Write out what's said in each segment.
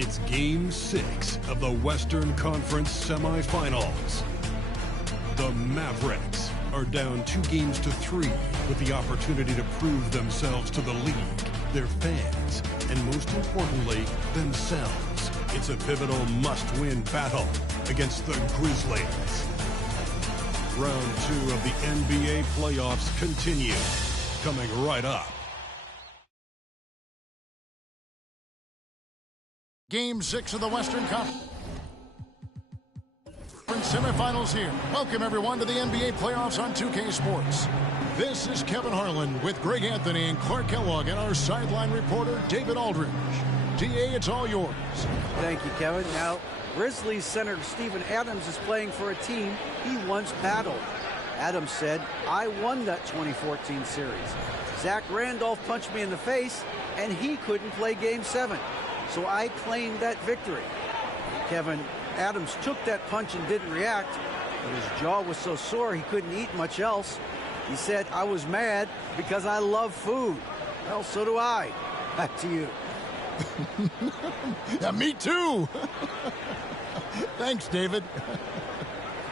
It's Game 6 of the Western Conference Semifinals. The Mavericks are down 2-3 with the opportunity to prove themselves to the league, their fans, and most importantly, themselves. It's a pivotal must-win battle against the Grizzlies. Round 2 of the NBA playoffs continue, coming right up. Game 6 of the Western Conference Semifinals here. Welcome, everyone, to the NBA playoffs on 2K Sports. This is Kevin Harlan with Greg Anthony and Clark Kellogg and our sideline reporter, David Aldridge. DA, it's all yours. Thank you, Kevin. Now, Grizzlies center Steven Adams is playing for a team he once battled. Adams said, "I won that 2014 series. Zach Randolph punched me in the face, and he couldn't play Game 7. So I claimed that victory." Kevin, Adams took that punch and didn't react, but his jaw was so sore he couldn't eat much else. He said, "I was mad because I love food." Well, so do I. Back to you. Yeah, me too. Thanks, David.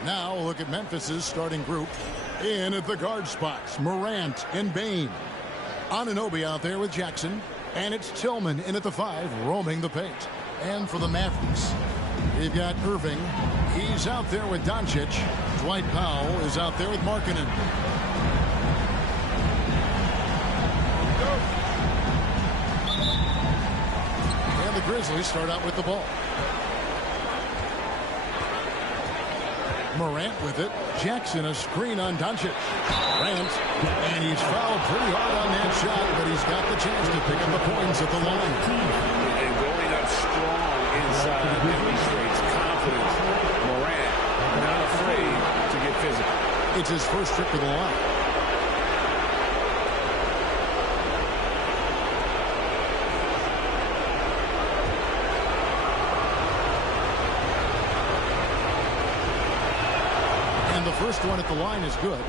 Now we'll look at Memphis's starting group. In at the guard spots, Morant and Bane. Anunoby out there with Jackson. And it's Tillman in at the 5, roaming the paint. And for the Mavericks, we've got Irving. He's out there with Doncic. Dwight Powell is out there with Markkanen. And the Grizzlies start out with the ball. Morant with it. Jackson, a screen on Doncic. Morant, and he's fouled pretty hard on that shot, but he's got the chance to pick up the points at the line. And going up strong inside demonstrates confidence. Morant, not afraid to get physical. It's his first trip to the line. The first one at the line is good.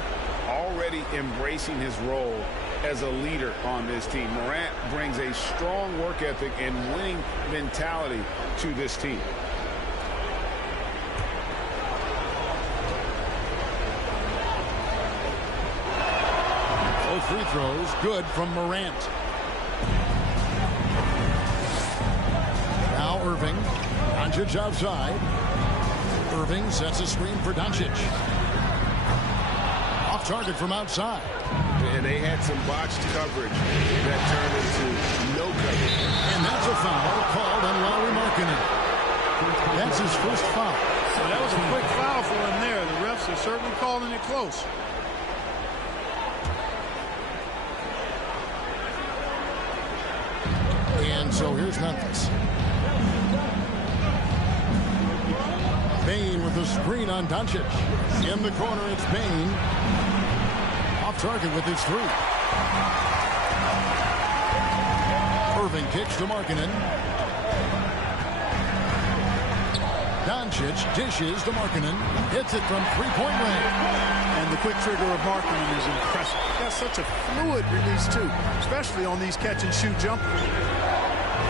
Already embracing his role as a leader on this team. Morant brings a strong work ethic and winning mentality to this team. Both free throws good from Morant. Now Irving. Doncic outside. Irving sets a screen for Doncic. Off target from outside. And they had some botched coverage that turned into no coverage. And that's a foul called on Lauri Markkanen. That's his first foul. So that was a quick foul for him there. The refs are certainly calling it close. And so here's Memphis. Bane with the screen on Doncic. In the corner, it's Bane. Off target with his 3. Irving kicks to Markkanen. Doncic dishes to Markkanen. Hits it from three-point range. And the quick trigger of Markkanen is impressive. That's such a fluid release, too, especially on these catch-and-shoot jumpers.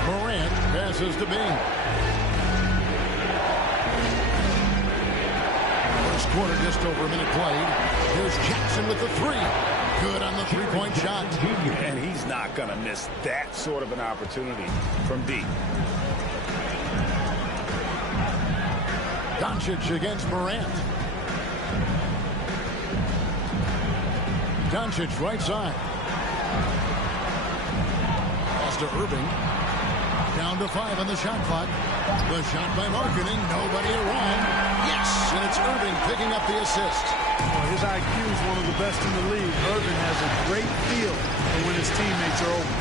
Morant passes to Bane. Quarter, just over a minute played. Here's Jackson with the 3. Good on the three-point shot. And he's not going to miss that sort of an opportunity from deep. Doncic against Morant. Doncic right side. Pass to Irving. Down to 5 on the shot clock. The shot by Markkanen. Nobody around. Yes, and it's Irving picking up the assist. Well, his IQ is one of the best in the league. Irving has a great feel for when his teammates are open.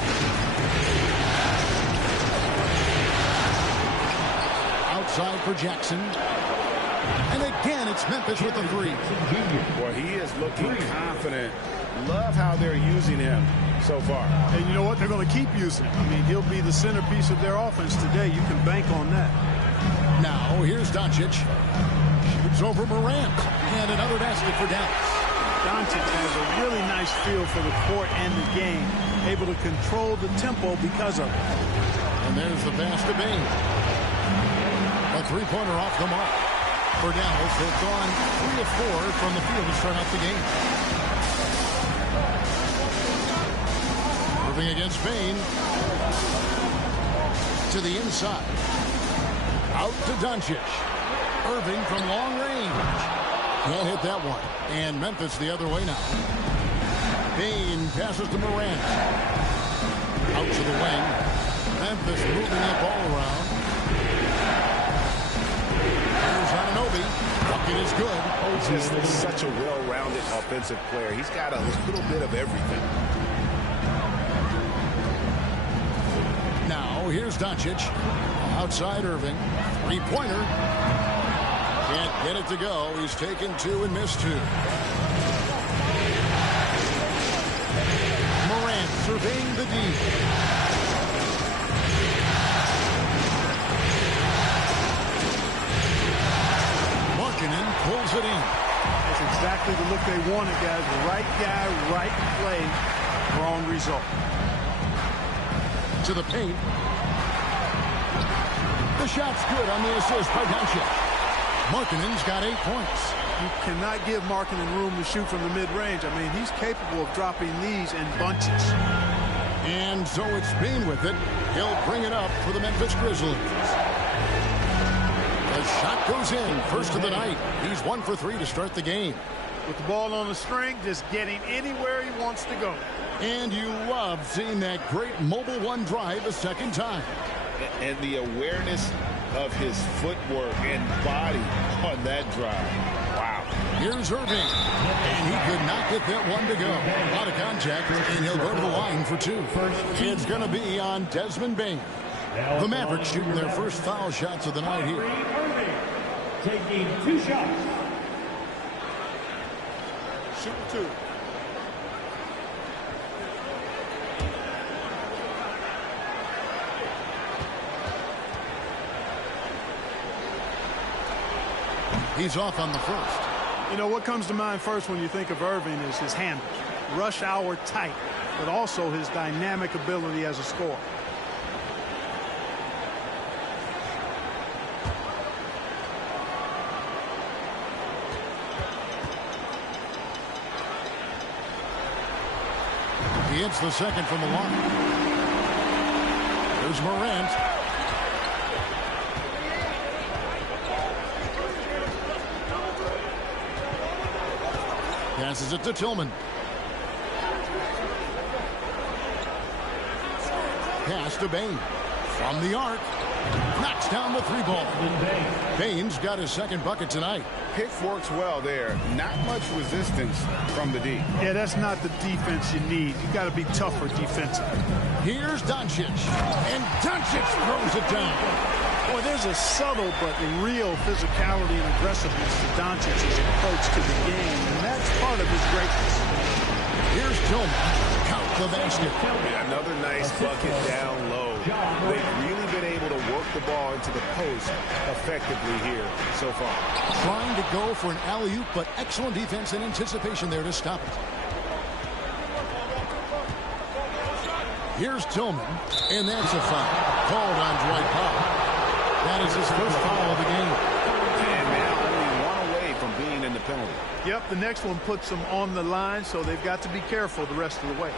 Outside for Jackson. And again, it's Memphis with the 3. Well, he is looking confident. Love how they're using him so far. And you know what? They're going to keep using him. I mean, he'll be the centerpiece of their offense today. You can bank on that. Now, here's Doncic. Shoots over Morant. And another basket for Dallas. Doncic has a really nice feel for the court and the game. able to control the tempo because of it. And there's the pass to Bain. A three-pointer off the mark. For Dallas, they've gone 3 of 4 from the field to start off the game. Irving against Bain. To the inside. Out to Doncic. Irving from long range. Can't hit that one. And Memphis the other way now. Bain passes to Morant. Out to the wing. Memphis moving that ball around. Here's Anunoby. Bucket is good. Just such a well-rounded offensive player. He's got a little bit of everything. Now, here's Doncic. Outside Irving. Three-pointer. Can't get it to go. He's taken 2 and missed 2. Morant surveying the D. Markkanen pulls it in. That's exactly the look they wanted, guys. Right guy, right play, wrong result. To the paint. The shot's good on the assist by Doncic. Markkanen's got 8 points. You cannot give Markkanen room to shoot from the mid-range. I mean, he's capable of dropping these in bunches. And so it's Bain with it. He'll bring it up for the Memphis Grizzlies. The shot goes in. First of the night. He's 1 for 3 to start the game. With the ball on the string, just getting anywhere he wants to go. And you love seeing that great mobile one drive a second time. And the awareness of his footwork and body on that drive. Wow. Here's Irving. And he could not get that one to go. A lot of contact, and he'll go to the line for 2. It's going to be on Desmond Bain. The Mavericks shooting their first foul shots of the night here. Taking 2 shots. Shooting 2. He's off on the first. You know, what comes to mind first when you think of Irving is his handles. Rush hour tight, but also his dynamic ability as a scorer. He hits the second from the line. There's Morant. Passes it to Tillman. Pass to Bain. From the arc. Knocks down the 3-ball. Bain's got his second bucket tonight. Pick works well there. Not much resistance from the D. Yeah, that's not the defense you need. You got to be tougher defensively. Here's Doncic. And Doncic throws it down. Boy, there's a subtle but real physicality and aggressiveness to Doncic's approach to the game, and that's part of his greatness. Here's Tillman. Count the basket. Yeah, another nice bucket down low. They've really been able to work the ball into the post effectively here so far. Trying to go for an alley-oop, but excellent defense and anticipation there to stop it. Here's Tillman, and that's a foul. Called on Dwight Powell. That is his first foul of the game. And now only 1 away from being in the penalty. Yep, the next one puts them on the line, so they've got to be careful the rest of the way.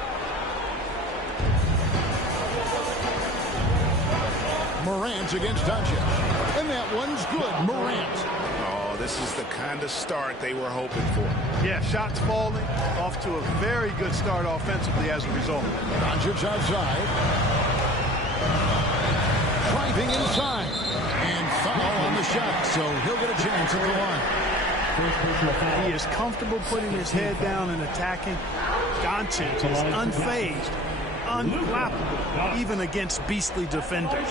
Morant against Doncic. And that one's good. Morant. Oh, this is the kind of start they were hoping for. Yeah, shots falling. Off to a very good start offensively as a result. Doncic outside. Driving inside. And foul on the shot, so he'll get a chance at the line. He is comfortable putting his head down and attacking. Doncic is unfazed, unflappable, even against beastly defenders.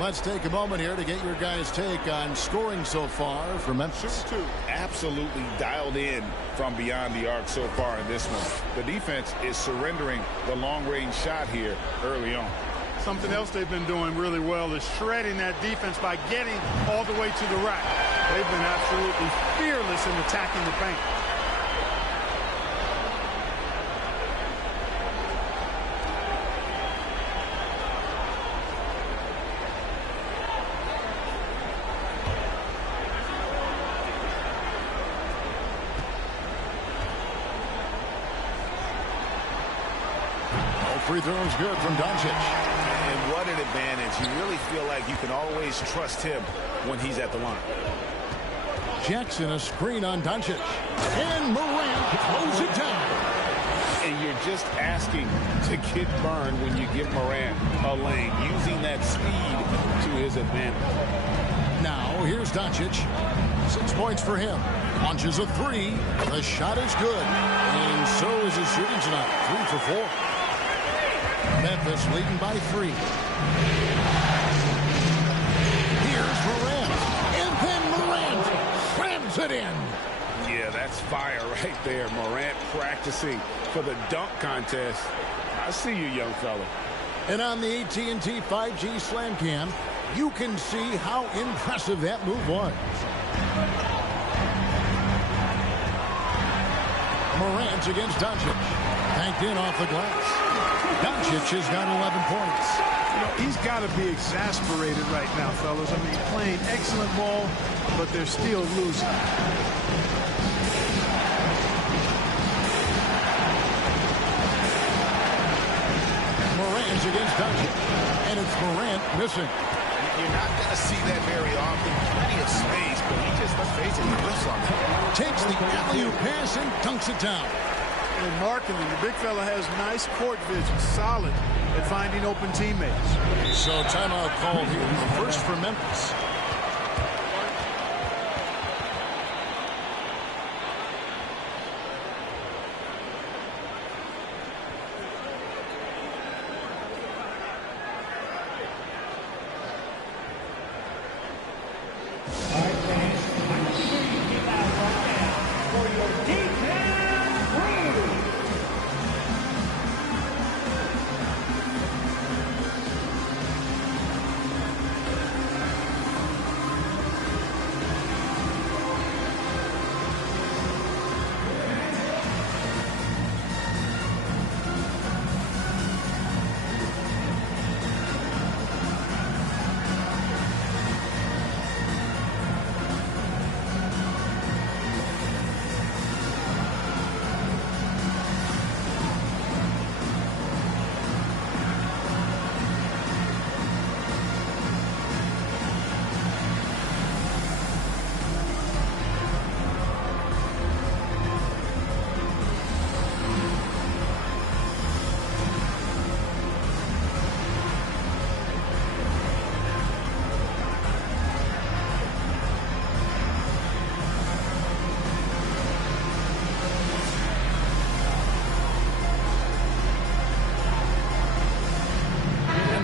Let's take a moment here to get your guys' take on scoring so far for Memphis. Absolutely dialed in from beyond the arc so far in this one. The defense is surrendering the long-range shot here early on. Something else they've been doing really well is shredding that defense by getting all the way to the rack. They've been absolutely fearless in attacking the paint. free throw is good from Doncic. And what an advantage. You really feel like you can always trust him when he's at the line. Jackson, a screen on Doncic. And Morant throws it down. And you're just asking to get burned when you give Morant a lane, using that speed to his advantage. Now, here's Doncic. 6 points for him. Launches a three. The shot is good. And so is his shooting tonight. 3 for 4. Memphis leading by 3. Here's Morant. And then Morant slams it in. Yeah, that's fire right there. Morant practicing for the dunk contest. I see you, young fella. And on the AT&T 5G Slam Cam, you can see how impressive that move was. Morant against Doncic. Banked in off the glass. Doncic has got 11 points. You know, he's got to be exasperated right now, fellas. I mean, playing excellent ball, but they're still losing. Morant against Doncic. And it's Morant missing. You're not going to see that very often. Plenty of space, but he just, let's face it, he whiffs on that. Takes the alley-oop pass and dunks it down. And marketing, the big fella has nice court vision, solid at finding open teammates. So timeout called here. The first for Memphis.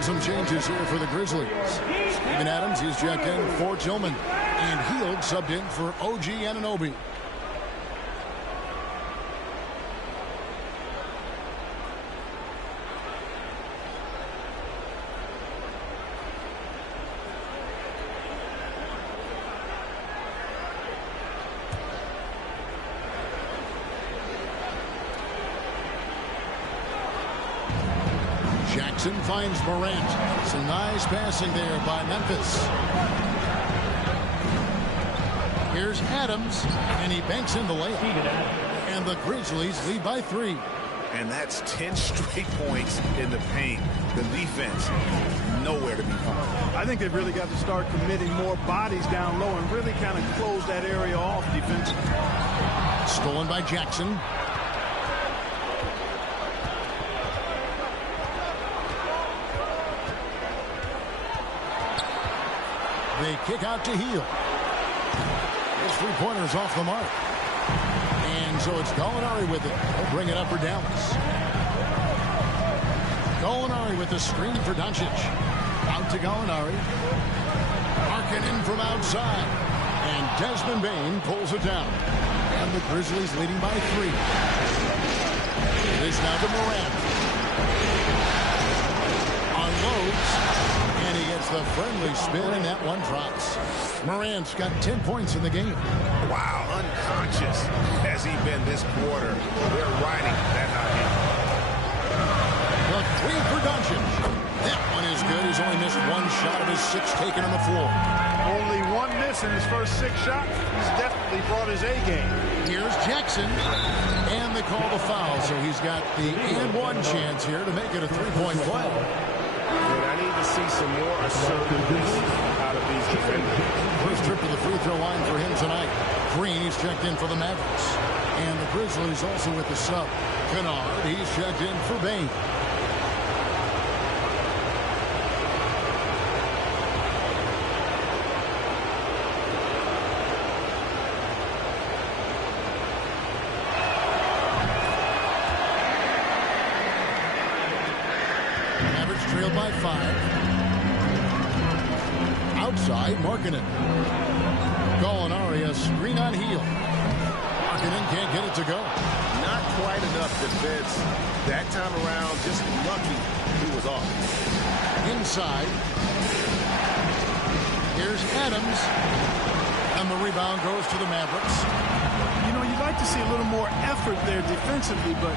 Some changes here for the Grizzlies. Steven Adams is checked in for Tillman. And Hield subbed in for OG Anunoby. Jackson finds Morant. Some nice passing there by Memphis. Here's Adams, and he banks in the layup. And the Grizzlies lead by 3. And that's 10 straight points in the paint. The defense, nowhere to be found. I think they've really got to start committing more bodies down low and really kind of close that area off defensively. Stolen by Jackson. They kick out to Hield. His three-pointers off the mark. And so it's Gallinari with it. He'll bring it up for Dallas. Gallinari with the screen for Doncic. Out to Gallinari. Markin from outside. And Desmond Bane pulls it down. And the Grizzlies leading by 3. It is now to Morant. Unloads. And he gets the friendly spin, and that one drops. Morant's got 10 points in the game. Wow, unconscious has he been this quarter. They're riding that hot hand. The 3 for Doncic. That one is good. He's only missed 1 shot of his 6 taken on the floor. Only 1 miss in his first 6 shots. He's definitely brought his A game. Here's Jackson. And they call the foul, so he's got the and-one chance here to make it a three-point play. And I need to see some more assertiveness out of these defenders. First trip to the free throw line for him tonight. Green, he's checked in for the Mavericks. And the Grizzlies also with the sub. Kennard, he's checked in for Bain. Trailed by 5. Outside, Markkanen. Gallinari, a screen on heel. Markkanen can't get it to go. Not quite enough defense. That time around, just lucky he was off. Inside. Here's Adams. And the rebound goes to the Mavericks. You know, you'd like to see a little more effort there defensively, but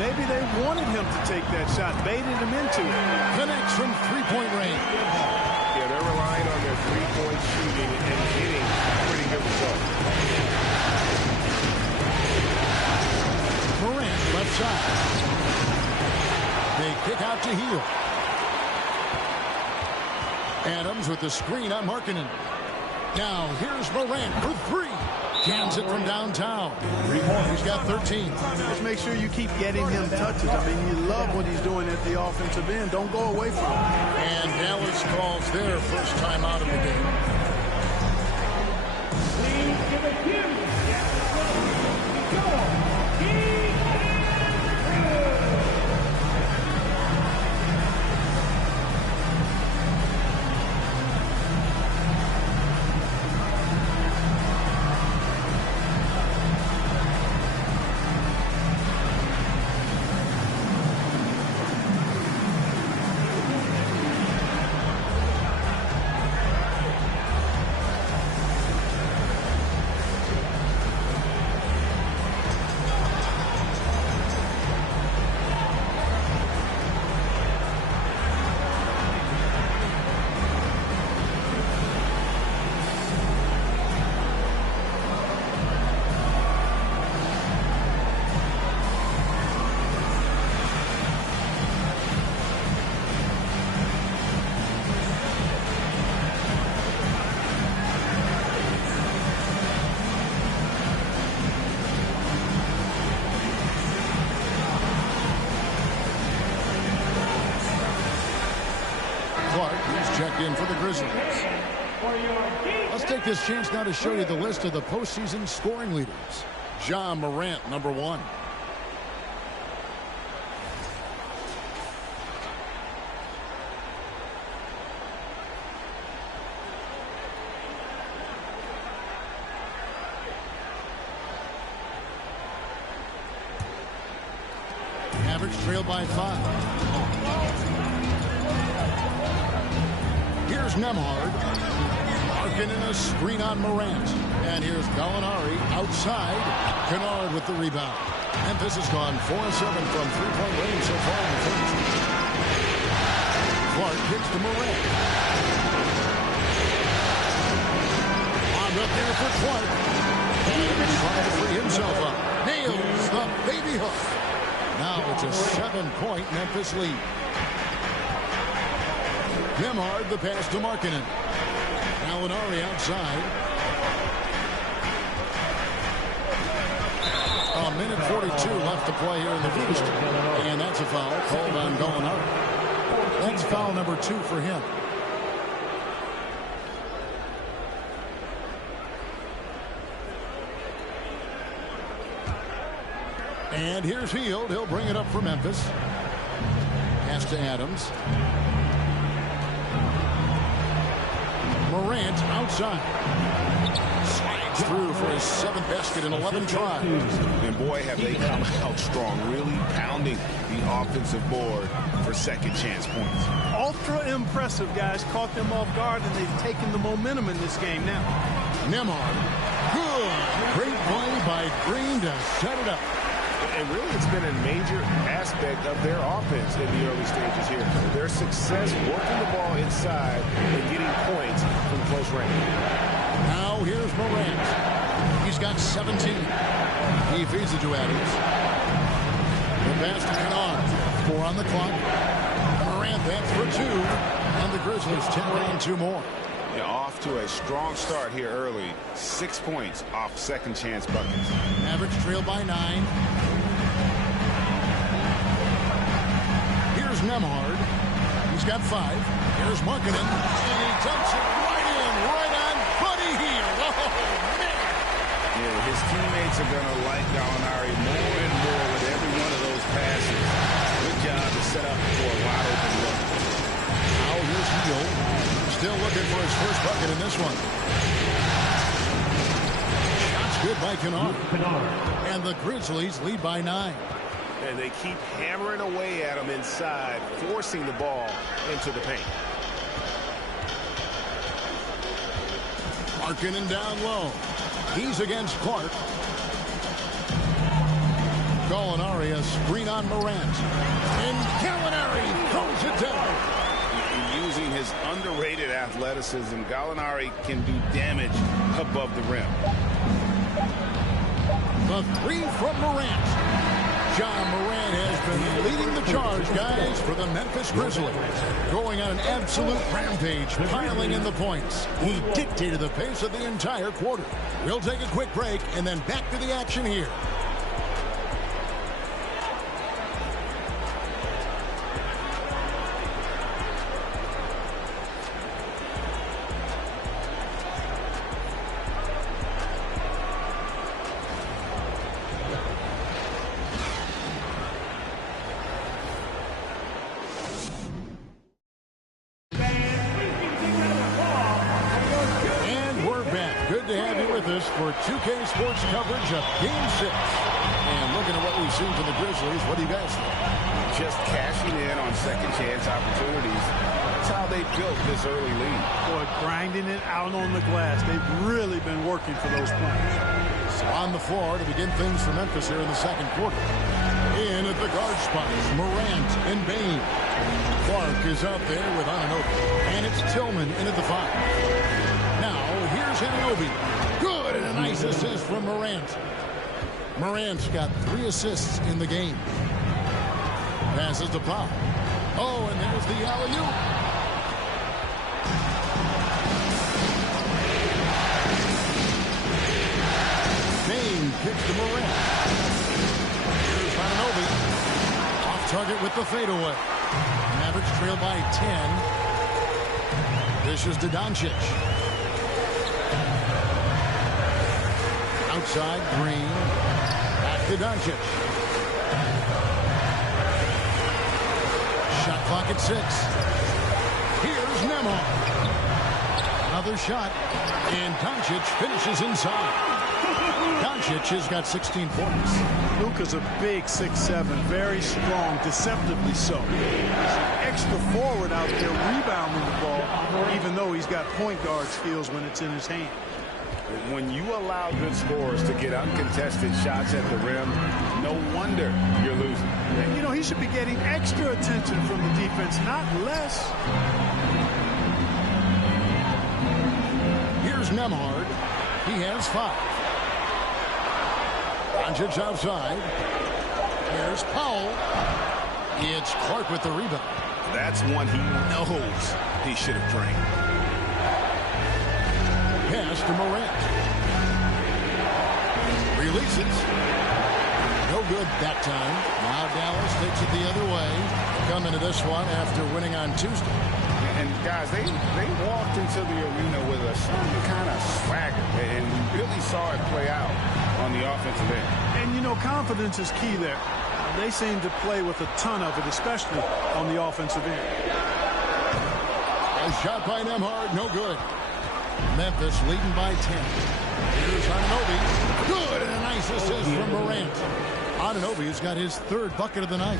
maybe they wanted him to take that shot, baited him into it. Connects from three-point range. Yeah, they're relying on their three-point shooting and getting pretty good results. Morant, left side. They kick out to Hield. Adams with the screen on Markkanen. Now, here's Morant for 3. Jams it from downtown. 3 points. He's got 13. Just make sure you keep getting him touches. I mean, you love what he's doing at the offensive end. Don't go away from him. And Dallas calls their first time out of the game. Please give a huge Checked in for the Grizzlies. Let's take this chance now to show you the list of the postseason scoring leaders. Ja Morant, number 1. Mavericks trailed by 5. Here's Nemhard. Markkanen a screen on Morant. And here's Gallinari outside. Kennard with the rebound. Memphis has gone 4-7 from three-point range so far in the first. Clark kicks to Morant. On up there for Clark. And he's trying to free himself up. Nails the baby hook. Now it's a 7-point Memphis lead. Nemhard the pass to Markkanen. Gallinari outside. A minute 42 left to play here in the first. And that's a foul called on Gallinari. That's foul number 2 for him. And here's Hield. He'll bring it up for Memphis. Pass to Adams. Morant outside. Slides through for his 7th basket in 11 tries. And boy, have they come out strong, really pounding the offensive board for second chance points. Ultra impressive, guys. Caught them off guard, and they've taken the momentum in this game now. Nemhard. Good. Great play by Green to set it up. And really, it's been a major aspect of their offense in the early stages here. Their success working the ball inside and getting points from close range. Now here's Morant. He's He's got 17. He feeds it to Adams. The pass to Kennard. 4 on the clock. Morant, that's for 2. And the Grizzlies 10 on 2 more. Yeah, off to a strong start here early. 6 points off second chance buckets. Mavericks trail by 9. Here's Nembhard. He's got 5. Here's Markkanen. And he dumps it right in, right on Buddy Hield. Oh, man. Yeah, his teammates are going to like Gallinari more and more with every one of those passes. Good job to set up for a wide open look. Now here's Hield. Still looking for his first bucket in this one. Shots good by Kennard. And the Grizzlies lead by 9. And they keep hammering away at him inside, forcing the ball into the paint. Markkanen down low. He's against Clark. Gallinari, a screen on Morant. And Gallinari throws it down. Using his underrated athleticism, Gallinari can do damage above the rim. The 3 from Morant. John Morant has been leading the charge, guys, for the Memphis Grizzlies. Going on an absolute rampage, piling in the points. He dictated the pace of the entire quarter. We'll take a quick break and then back to the action here. For 2K Sports coverage of Game 6. And looking at what we've seen from the Grizzlies, what do you guys think? Just cashing in on second chance opportunities. That's how they built this early lead. Boy, grinding it out on the glass. They've really been working for those points. So on the floor to begin things for Memphis here in the second quarter. In at the guard spots, Morant and Bane. Clark is out there with Anunoby. And it's Tillman in at the 5. Now, here's Anunoby. Good, and a nice assist from Morant. Morant's got 3 assists in the game. Passes to Powell. Oh, and there's the alley-oop. Bane kicks to Morant. Here's Anunoby. Off target with the fadeaway. Mavericks trail by 10. Dishes to Doncic. Outside, Green. Back to Doncic. Shot clock at 6. Here's Nembhard. Another shot. And Doncic finishes inside. Doncic has got 16 points. Luka's a big 6'7", very strong, deceptively so. Extra forward out there rebounding the ball, even though he's got point guard skills when it's in his hand. When you allow good scorers to get uncontested shots at the rim, no wonder you're losing. And, you know, he should be getting extra attention from the defense, not less. Here's Nembhard. He has 5. Doncic outside. Here's Powell. It's Clark with the rebound. That's one he knows he should have drained. Pass to Morant. Releases. No good that time. Now Dallas takes it the other way. Come into this one after winning on Tuesday. And guys, they walked into the arena with a certain kind of swagger, and we really saw it play out on the offensive end. And you know, confidence is key there. They seem to play with a ton of it, especially on the offensive end. A shot by Nembhard, no good. Memphis leading by 10. Here's Anunoby. Good, and a nice assist from Morant. Anunoby's got his 3rd bucket of the night.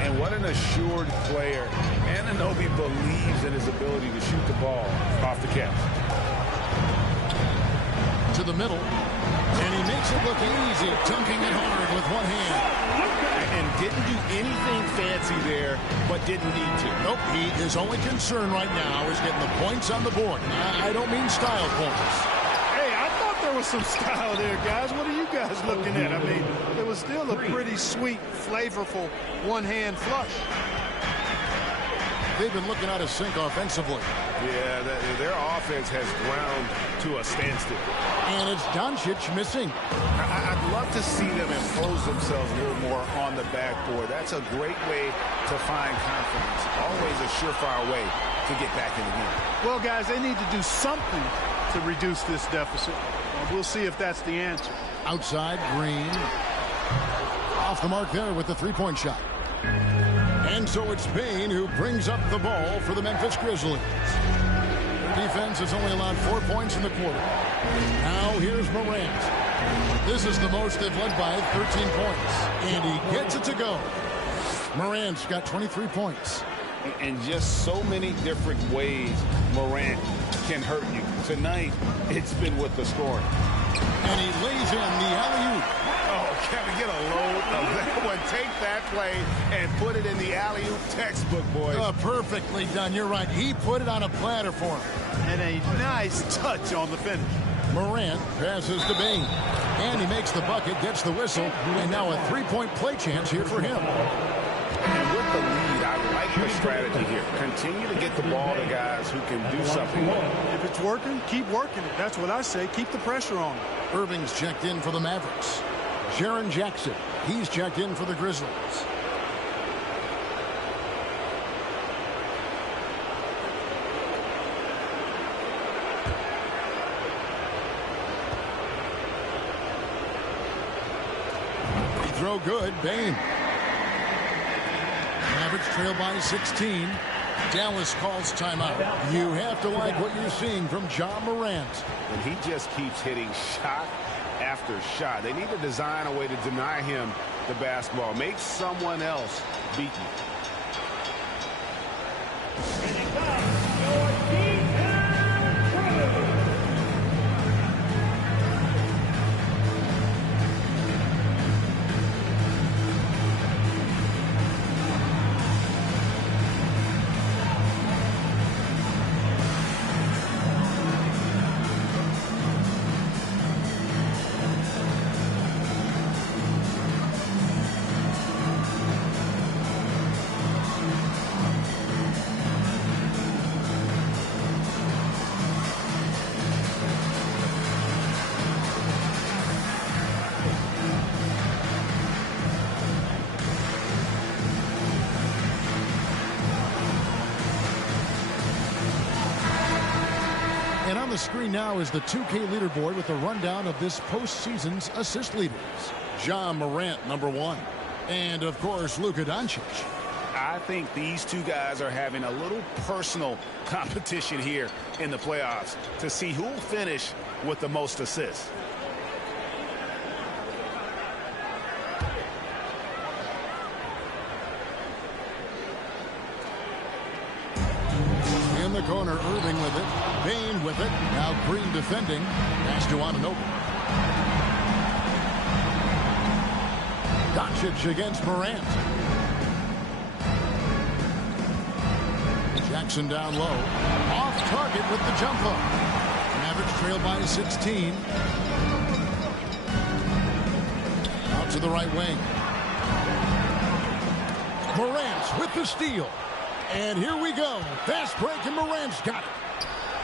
And what an assured player. Anunoby believes in his ability to shoot the ball off the catch. To the middle. And he makes it look easy, dunking it hard with one hand. And didn't do anything fancy there, but didn't need to. Nope, his only concern right now is getting the points on the board. I don't mean style points. Hey, I thought there there was some style there, guys. What are you guys looking at? I mean, it was still a pretty sweet, flavorful one-hand flush. They've been looking out of sync offensively. Yeah, their offense has ground to a standstill. And it's Doncic missing. I'd love to see them impose themselves a little more on the backboard. That's a great way to find confidence. Always a surefire way to get back in the game. Well, guys, they need to do something to reduce this deficit. We'll see if that's the answer. Outside, Green. Off the mark there with the three-point shot. And so it's Bane who brings up the ball for the Memphis Grizzlies. Their defense has only allowed 4 points in the quarter. Now here's Morant. This is the most they've led by, 13 points. And he gets it to go. Morant's got 23 points. And just so many different ways Morant can hurt you. Tonight, it's been with the scoring. And he lays in the alley-oop. Oh, Kevin, get a load of that one. Take that play and put it in the alley-oop textbook, boys. Perfectly done. You're right. He put it on a platter for him. And a nice touch on the finish. Morant passes to Bane. And he makes the bucket, gets the whistle, and now a three-point play chance here for him. And with the lead, I like the strategy here. Continue to get the ball to guys who can do something. If it's working, keep working it. That's what I say. Keep the pressure on. Irving's checked in for the Mavericks. Jaren Jackson, he's checked in for the Grizzlies. Free throw good, Bane. Mavericks trail by 16. Dallas calls timeout. You have to like what you're seeing from Ja Morant. And he just keeps hitting shot after shot. They need to design a way to deny him the basketball. Make someone else beat you. And on the screen now is the 2K leaderboard with a rundown of this postseason's assist leaders. Ja Morant, #1. And, of course, Luka Doncic. I think these two guys are having a little personal competition here in the playoffs to see who will finish with the most assists. In the corner, Irving with it. Bane with it. Now Green defending. Pass to Anunoby. Doncic against Morant. Jackson down low. Off target with the jumper. Mavericks trail by 16. Out to the right wing. Morant with the steal. And here we go. Fast break, and Morant's got it.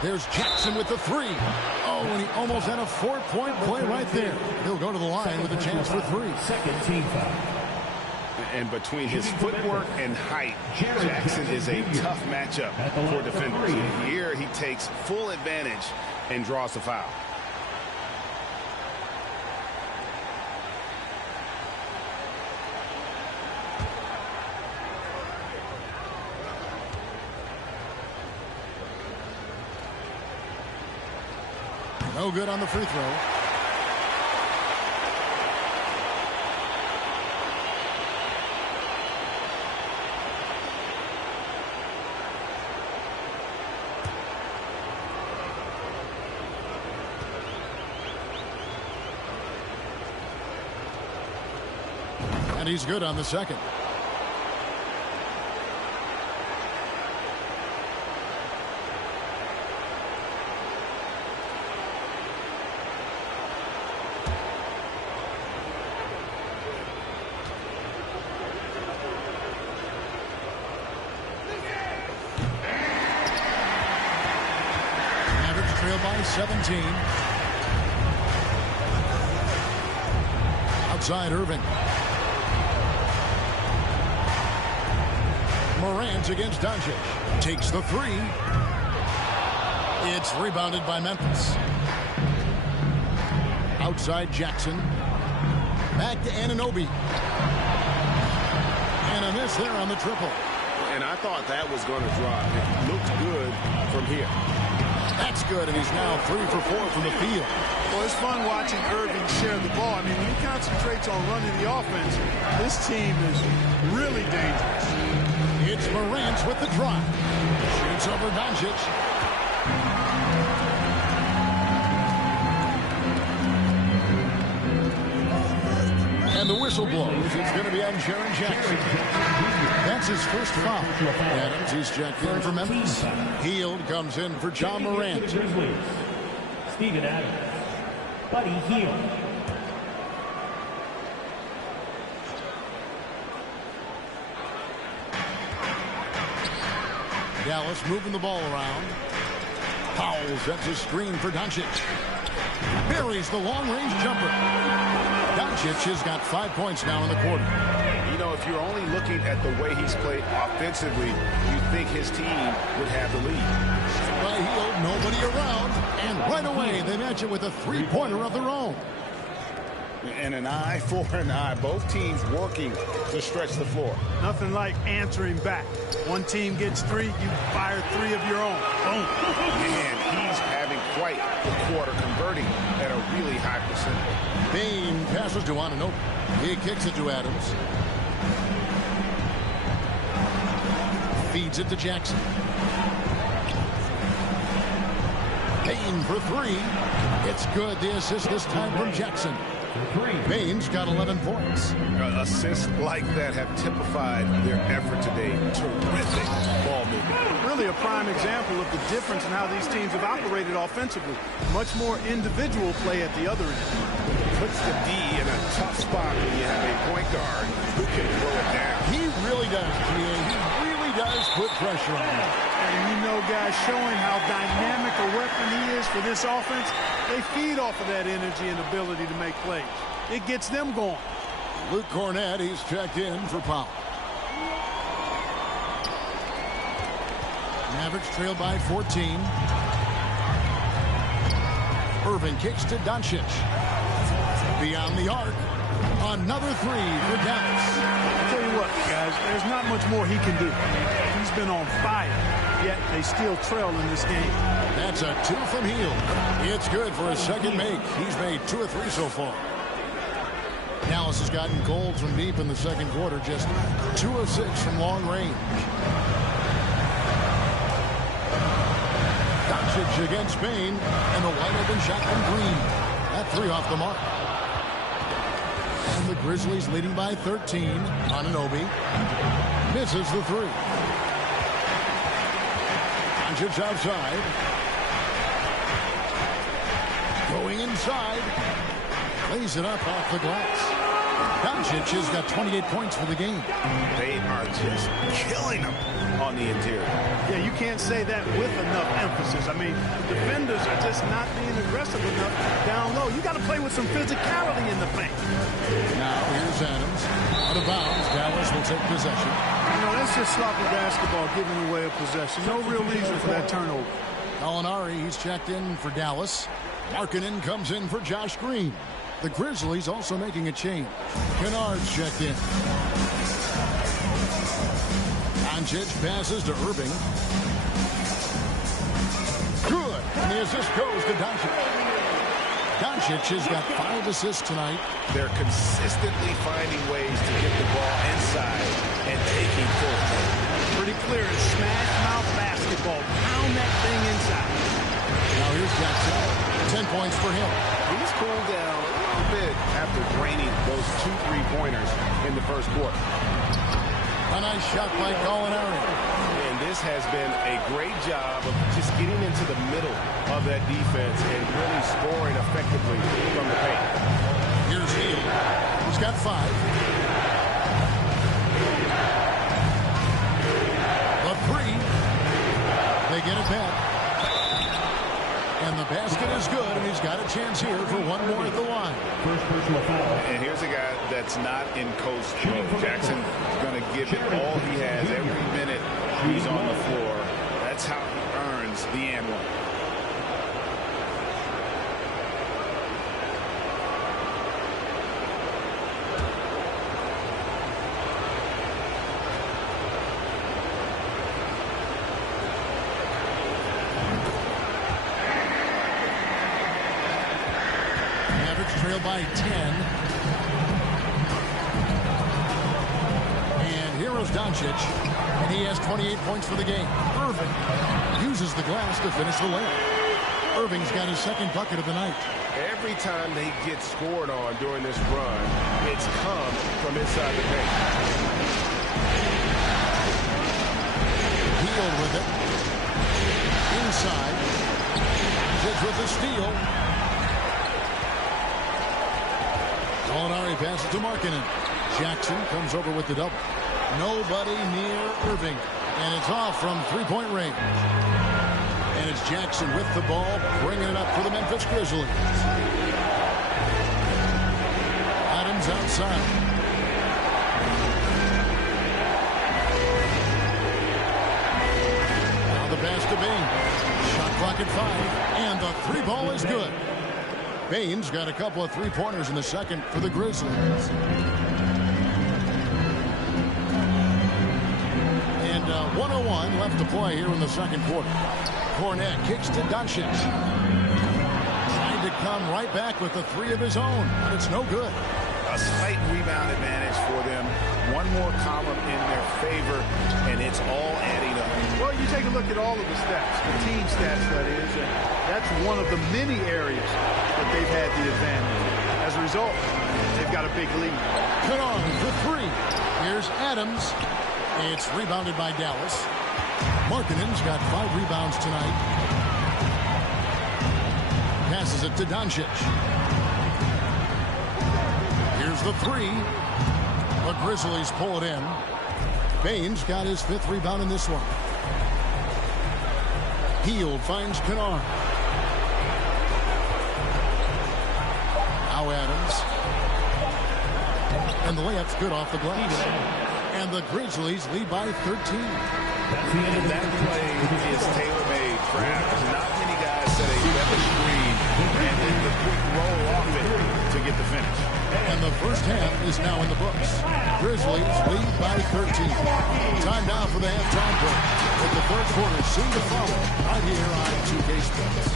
There's Jackson with the three. Oh, and he almost had a 4-point play right there. He'll go to the line with a chance for three. Second team foul. And between his footwork and height, Jackson is a tough matchup for defenders. Here he takes full advantage and draws the foul. No good on the free throw. And he's good on the second. by 17. Outside Irving. Morant against Doncic. Takes the three. It's rebounded by Memphis. Outside Jackson. Back to Anunoby. And a miss there on the triple. And I thought that was going to drop. It looked good from here. That's good, and he's now 3 for 4 from the field. Well, it's fun watching Irving share the ball. I mean, when he concentrates on running the offense, this team is really dangerous. It's Morant with the drive. Shoots over Doncic. And the whistle blows. It's going to be on Jaren Jackson. That's his first foul. Adams, he's checked in for Memphis. Hield comes in for John Morant. Steven Adams. Buddy Hield. Dallas moving the ball around. Powell sets a screen for Doncic. Buries the long-range jumper. Doncic has got 5 points now in the quarter. You know, if you're only looking at the way he's played offensively, you think his team would have the lead. By Hield, nobody around. And right away, they match it with a three-pointer of their own. And an eye for an eye. Both teams working to stretch the floor. Nothing like answering back. One team gets 3, you fire 3 of your own. Boom. And he's having quite the quarter, converting at a really high percentage. Bane passes to Anunoby. He kicks it to Adams. Feeds it to Jackson. Bane for 3. It's good. The assist this time from Jackson. Bane's got 11 points. Assists like that have typified their effort today. Terrific ball movement. Really a prime example of the difference in how these teams have operated offensively. Much more individual play at the other end. Puts the D in a tough spot when you have a point guard who can throw it down. He really does, G.A. He really does put pressure on him. And you know, guys, showing how dynamic a weapon he is for this offense, they feed off of that energy and ability to make plays. It gets them going. Luke Cornett, he's checked in for Powell. Mavericks trail by 14. Irving kicks to Doncic. Beyond the arc. Another 3 for Dallas. I'll tell you what, guys, there's not much more he can do. He's been on fire, yet they still trail in this game. That's a 2 from Hield. It's good for a second make. He's made 2 or 3 so far. Dallas has gotten cold from deep in the second quarter. Just 2 of 6 from long range. Doncic against Bane, and the wide open shot from Green. That 3 off the mark. And the Grizzlies leading by 13. Anunoby misses the 3. Doncic outside. Going inside. Lays it up off the glass. Doncic has got 28 points for the game. They are just killing them on the interior. Yeah, you can't say that with enough emphasis. I mean, the defenders are just not being aggressive enough down low. You got to play with some physicality in the paint. Now here's Adams. Out of bounds. Dallas will take possession. You know, that's just sloppy basketball, giving away a possession. No real reason for that turnover. Gallinari, he's checked in for Dallas. Markkanen comes in for Josh Green. The Grizzlies also making a change. Kennard's checked in. Doncic passes to Irving. Good. And the assist goes to Doncic. Doncic has got 5 assists tonight. They're consistently finding ways to get the ball inside and taking full. Pretty clear. It's smash mouth basketball. Pound that thing inside. Now here's Jackson. 10 points for him. He's cooled down a little bit after draining those 2 3-pointers in the first quarter. A nice shot by Gallinari. And this has been a great job of just getting into the middle of that defense and really scoring effectively from the paint. Here's Hield. He's got 5. The 3. They get it back. And the basket is good, and he's got a chance here for one more at the line. First personal foul. And here's a guy that's not in coast mode. Jackson's going to give it all he has every minute he's on the floor. That's how he earns the and one. Trail by 10. And here is Doncic. And he has 28 points for the game. Irving uses the glass to finish the layup. Irving's got his second bucket of the night. Every time they get scored on during this run, it's come from inside the paint. Hield with it. Inside. Ziz with the steal. Molinari passes to Markkanen. Jackson comes over with the double. Nobody near Irving. And it's off from three-point range. And it's Jackson with the ball, bringing it up for the Memphis Grizzlies. Adams outside. Now the pass to Bain. Shot clock at 5. And the three ball is good. Bain's got a couple of three-pointers in the second for the Grizzlies. And 1:01 left to play here in the second quarter. Cornette kicks to Doncic. Trying to come right back with the three of his own, but it's no good. A slight rebound advantage for them. One more column in their favor, and it's all adding up. Well, you take a look at all of the stats, the team stats, that is, and that's one of the many areas that they've had the advantage. As a result, they've got a big lead. Canard for three. Here's Adams. It's rebounded by Dallas. Markkanen's got 5 rebounds tonight. Passes it to Doncic. Here's the three. The Grizzlies pull it in. Bain's got his 5th rebound in this one. Hield finds Canard. Now Adams. And the layup's good off the glass. And the Grizzlies lead by 13. And that play is tailor-made for Adams. Not many guys set a better screen and then the quick roll off it to get the finish. And the first half is now in the books. Grizzlies lead by 13. Time now for the halftime break. With the third quarter soon to follow right here on 2K Sports.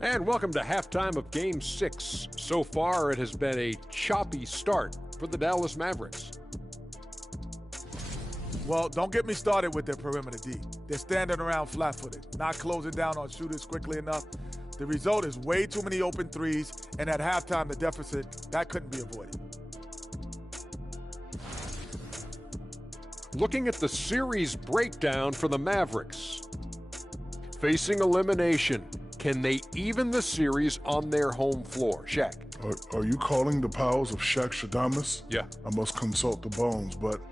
And welcome to halftime of Game 6. So far, it has been a choppy start for the Dallas Mavericks. Well, don't get me started with their perimeter D. They're standing around flat-footed, not closing down on shooters quickly enough. The result is way too many open threes, and at halftime, the deficit, that couldn't be avoided. Looking at the series breakdown for the Mavericks. Facing elimination. Can they even the series on their home floor? Shaq. Are you calling the powers of Shaq Shadamas? Yeah. I must consult the bones, but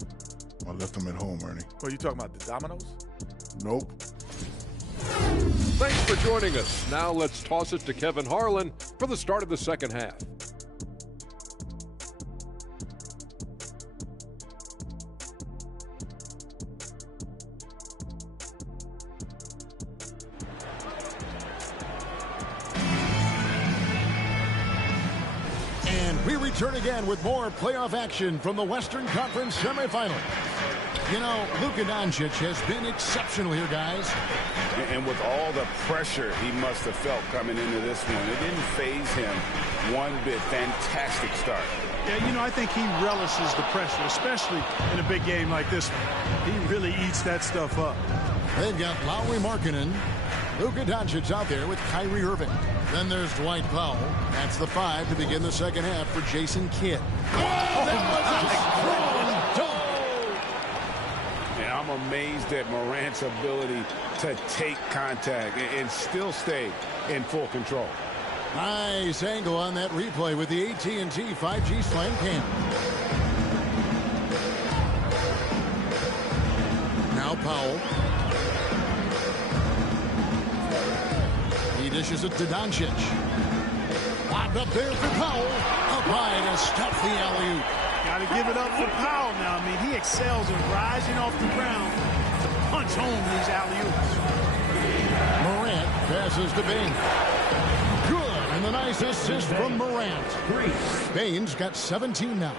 I left them at home, Ernie. What, are you talking about the dominoes? Nope. Thanks for joining us. Now let's toss it to Kevin Harlan for the start of the second half. return again with more playoff action from the Western Conference semifinal. You know, Luka Doncic has been exceptional here, guys. And with all the pressure he must have felt coming into this one, it didn't faze him one bit. Fantastic start. Yeah, you know, I think he relishes the pressure, especially in a big game like this one. He really eats that stuff up. They've got Lowry Markkanen. Luka Doncic out there with Kyrie Irving. Then there's Dwight Powell. That's the 5 to begin the second half for Jason Kidd. Yeah, I'm amazed at Morant's ability to take contact and still stay in full control. Nice angle on that replay with the AT&T 5G slam cam. Now Powell. He dishes it to Doncic. Lobbed up there for Powell. Up high to stuff the alley-oop. Got to give it up for Powell now. I mean, he excels in rising off the ground to punch home these alley-oops. Morant passes to Bane. Good, and the nice assist from Morant. Bane's got 17 now.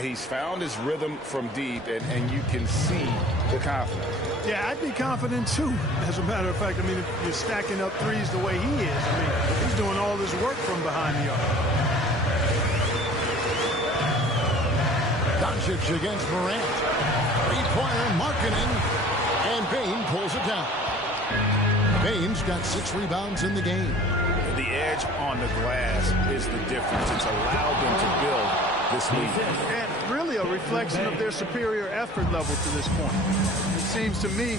He's found his rhythm from deep, and you can see the confidence. Yeah, I'd be confident, too. As a matter of fact, I mean, if you're stacking up threes the way he is, I mean, he's doing all this work from behind the arc. Doncic against Morant. Three-pointer, Markkanen, and Bane pulls it down. Bane's got 6 rebounds in the game. The edge on the glass is the difference. It's allowed them to build this lead. And really a reflection of their superior effort level to this point. It seems to me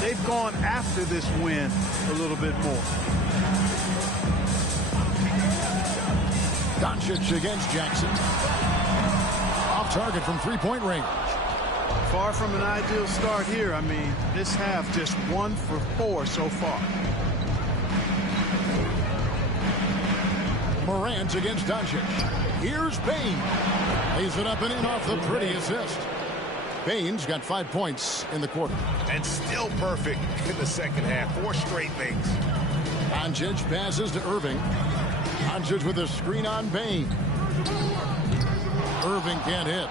they've gone after this win a little bit more. Doncic against Jackson. Off target from three-point range. Far from an ideal start here. I mean, this half just 1 for 4 so far. Morant against Doncic. Here's Bane. Lays it up and in off the pretty assist. Bane's got 5 points in the quarter. And still perfect in the second half. 4 straight things. Doncic passes to Irving. Doncic with a screen on Bane. Irving can't hit.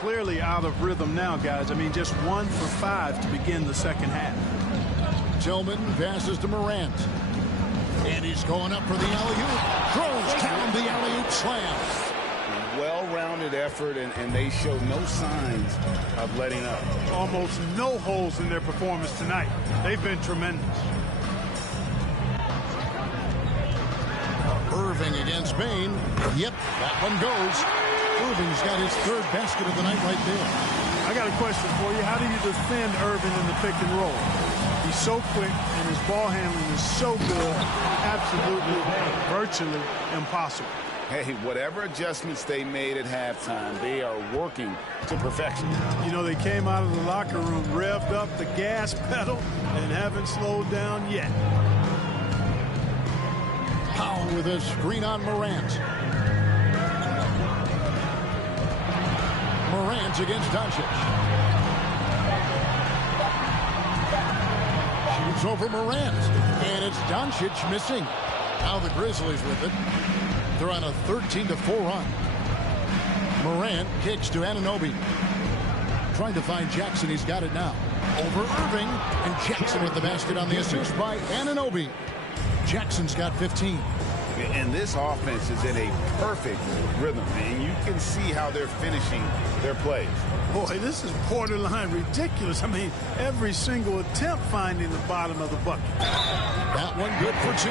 Clearly out of rhythm now, guys. I mean, just 1 for 5 to begin the second half. Tillman passes to Morant. And he's going up for the alley-oop. Throws down the alley-oop slam. Well-rounded effort, and they show no signs of letting up. Almost no holes in their performance tonight. They've been tremendous. Irving against Bane. Yep, that one goes. Irving's got his 3rd basket of the night right there. I got a question for you. How do you defend Irving in the pick and roll? He's so quick, and his ball handling is so good, absolutely, virtually impossible. Hey, whatever adjustments they made at halftime, they are working to perfection. You know, they came out of the locker room, revved up the gas pedal, and haven't slowed down yet. Powell with a screen on Morant. Morant against Doncic. Shoots over Morant. And it's Doncic missing. Now the Grizzlies with it. They're on a 13-4 run. Morant kicks to Anunoby. Trying to find Jackson. He's got it now. Over Irving. And Jackson with the basket on the assist by Anunoby. Jackson's got 15. And this offense is in a perfect rhythm, and you can see how they're finishing their plays. Boy, this is borderline ridiculous. I mean, every single attempt finding the bottom of the bucket. That one good for 2.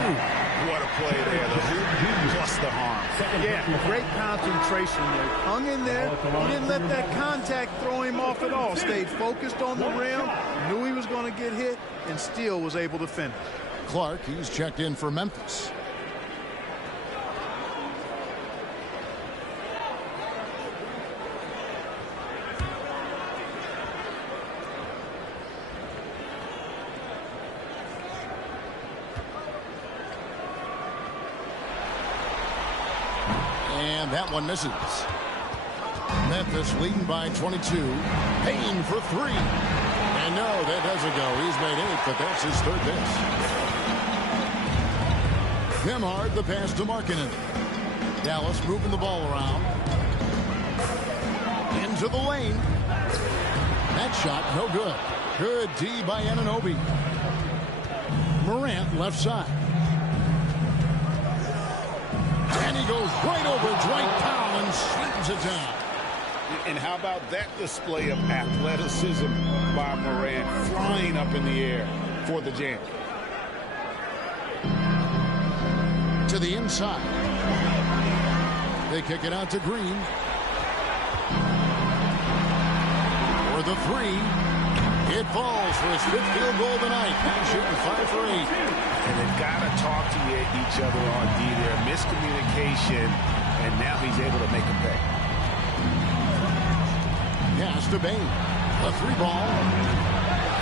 What a play there. The hoop plus the harm. Yeah, great concentration there. Hung in there. He didn't let that contact throw him off at all. Stayed focused on the rim, knew he was going to get hit, and still was able to finish. Clark, he's checked in for Memphis. And that one misses. Memphis leading by 22. Payne for 3. And no, that doesn't go. He's made 8, but that's his 3rd miss. Nembhard the pass to Markkanen. Dallas moving the ball around. Into the lane. That shot, no good. Good D by Anunoby. Morant left side. And he goes right over Dwight Powell and slams it down. And how about that display of athleticism by Morant, flying up in the air for the jam. To the inside. They kick it out to Green. For the three. It falls for his 5th field goal tonight. He's shooting 5 for 8. And they've got to talk to each other on D there. Miscommunication, and now he's able to make a pay. Pass to Bain. A 3-ball.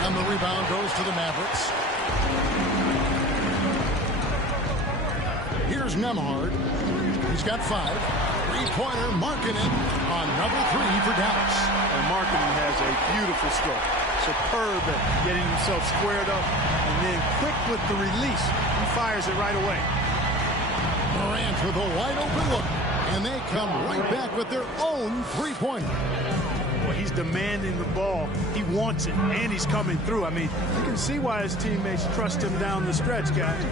And the rebound goes to the Mavericks. Here's Nembhard. He's got 5. 3-pointer, Markkanen on number 3 for Dallas. And Markkanen has a beautiful stroke. Superb at getting himself squared up and then quick with the release. He fires it right away. Morant with a wide open look. And they come right back with their own 3-pointer. Well, he's demanding the ball. He wants it, and he's coming through. I mean, you can see why his teammates trust him down the stretch, guys.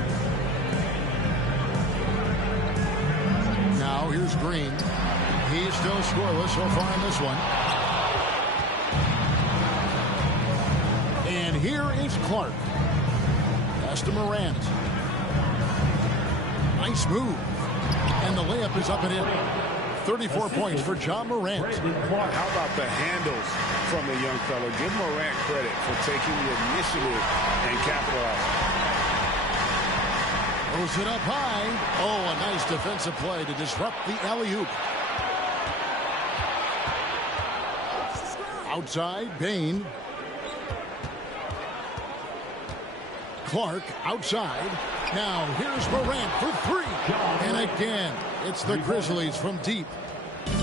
Now here's Green. He's still scoreless so far in this one. And here is Clark. Pass to Morant. Nice move. And the layup is up and in. 34 points for John Morant. How about the handles from the young fella? Give Morant credit for taking the initiative and capitalizing. Throws it up high. Oh, a nice defensive play to disrupt the alley-oop. Outside, Bain. Clark outside. Now here's Morant for 3. And again, it's the Grizzlies from deep.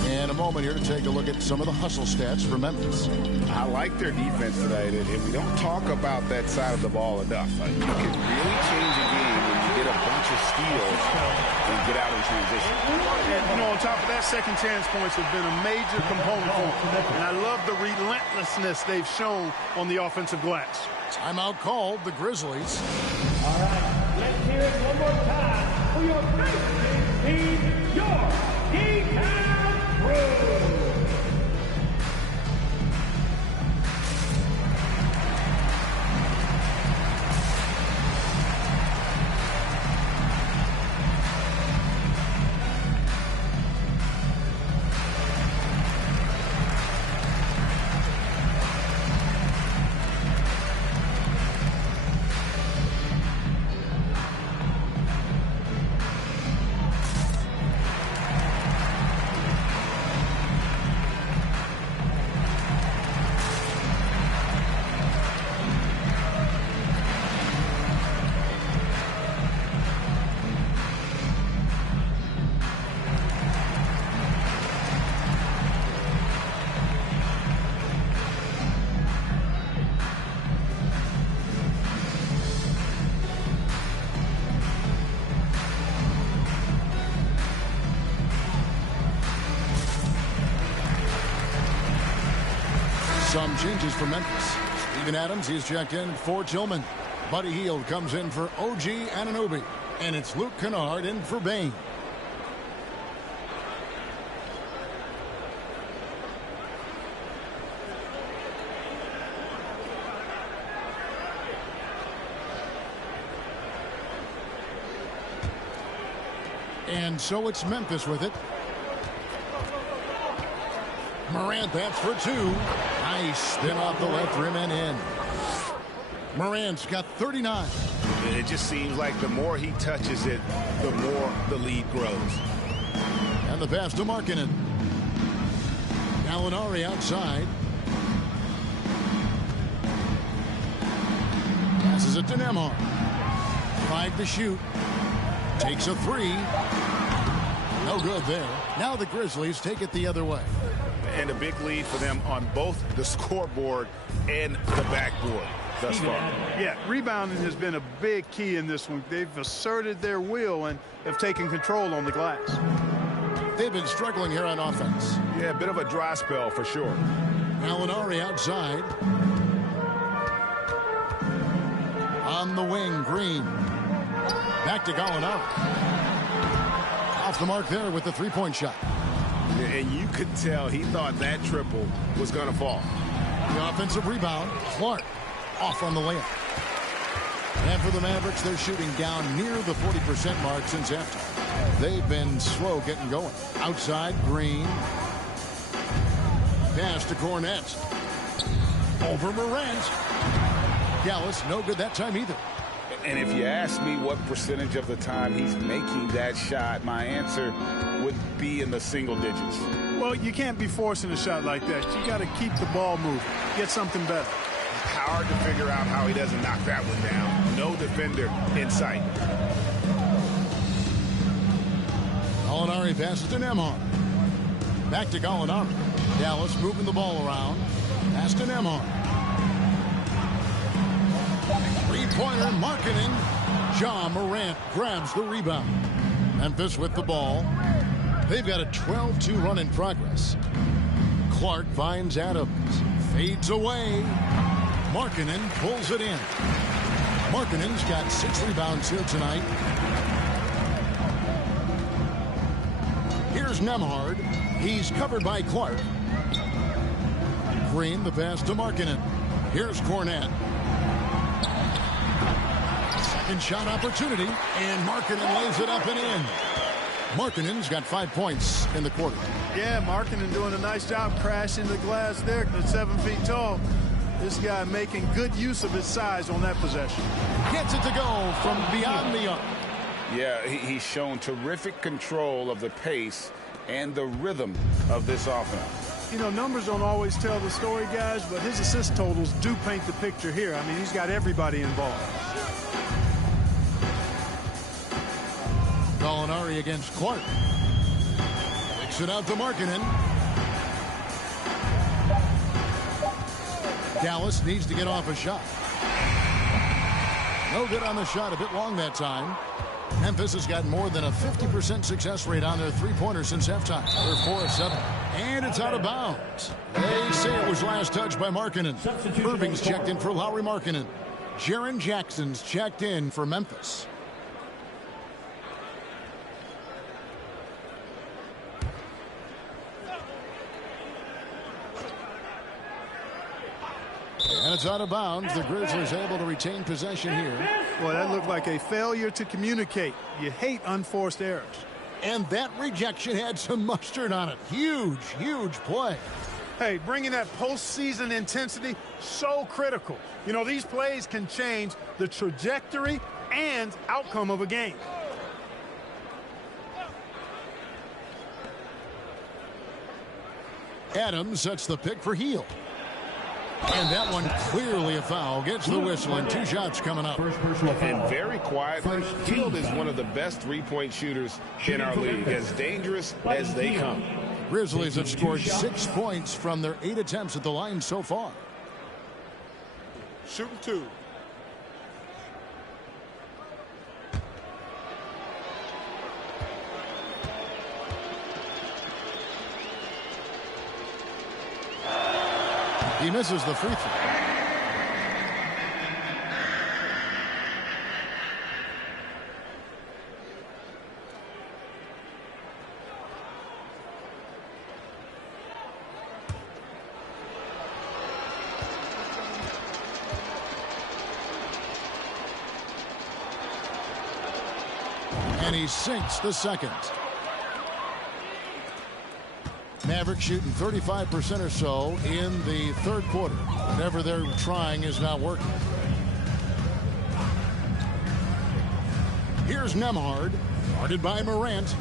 And a moment here to take a look at some of the hustle stats for Memphis. I like their defense tonight, and we don't talk about that side of the ball enough. You can really change a game when you get a bunch of steals and get out in transition. And, you know, on top of that, second chance points have been a major component for them. And I love the relentlessness they've shown on the offensive glass. Timeout called, the Grizzlies. All right, let's hear it one more time for your favorite team, your D-Town Crew. Some changes for Memphis. Steven Adams, he's checked in for Tillman. Buddy Hield comes in for OG Anunoby. And it's Luke Kennard in for Bain. And so it's Memphis with it. Morant, that's for 2. Nice spin off the left rim and in. Morant's got 39. It just seems like the more he touches it, the more the lead grows. And the pass to Markkanen. Gallinari outside. Passes it to Nembhard. 5 to shoot. Takes a 3. No good there. Now the Grizzlies take it the other way. And a big lead for them on both the scoreboard and the backboard thus far. Yeah, rebounding has been a big key in this one. They've asserted their will and have taken control on the glass. They've been struggling here on offense. Yeah, a bit of a dry spell for sure. Gallinari outside. On the wing, Green. Back to Gallinari. Off the mark there with the three-point shot. And you could tell he thought that triple was going to fall. The offensive rebound, Clark off on the layup. And for the Mavericks, they're shooting down near the 40% mark since halftime. They've been slow getting going. Outside, Green. Pass to Cornette. Over Morant. Gallus, no good that time either. And if you ask me what percentage of the time he's making that shot, my answer would be in the single digits. Well, you can't be forcing a shot like that. You got to keep the ball moving. Get something better. Hard to figure out how he doesn't knock that one down. No defender in sight. Gallinari passes to Nembhard. Back to Gallinari. Dallas moving the ball around. Pass to Nembhard. Three-pointer, Markkanen. Ja Morant grabs the rebound. Memphis with the ball. They've got a 12-2 run in progress. Clark finds Adams. Fades away. Markkanen pulls it in. Markkanen's got 6 rebounds here tonight. Here's Nembhard. He's covered by Clark. Green, the pass to Markkanen. Here's Cornette. Second shot opportunity, and Markkanen lays it up and in. Markkanen's got 5 points in the quarter. Yeah, Markkanen doing a nice job crashing the glass there at 7 feet tall. This guy making good use of his size on that possession. Gets it to go from beyond the arc. Yeah, he's shown terrific control of the pace and the rhythm of this offense. You know, numbers don't always tell the story, guys, but his assist totals do paint the picture here. I mean, he's got everybody involved. Gallinari against Clark. Kicks it out to Markkanen. Dallas needs to get off a shot. No good on the shot. A bit long that time. Memphis has got more than a 50% success rate on their three-pointer since halftime. They're 4 of 7. And it's out of bounds. They say it was last touched by Markkanen. Irving's checked in for Lauri Markkanen. Jaren Jackson's checked in for Memphis. And it's out of bounds. The Grizzlies able to retain possession here. Well, that looked like a failure to communicate. You hate unforced errors. And that rejection had some mustard on it. Huge, huge play. Hey, bringing that postseason intensity, so critical. You know, these plays can change the trajectory and outcome of a game. Adams sets the pick for Hield. And that one clearly a foul. Gets the whistle and 2 shots coming up. And very quietly, Hield is one of the best three-point shooters in our league. As dangerous as they come. Grizzlies have scored 6 points from their 8 attempts at the line so far. Shooting 2. He misses the free throw. And he sinks the second. Mavericks shooting 35% or so in the third quarter. Whatever they're trying is not working. Here's Nembhard, guarded by Morant.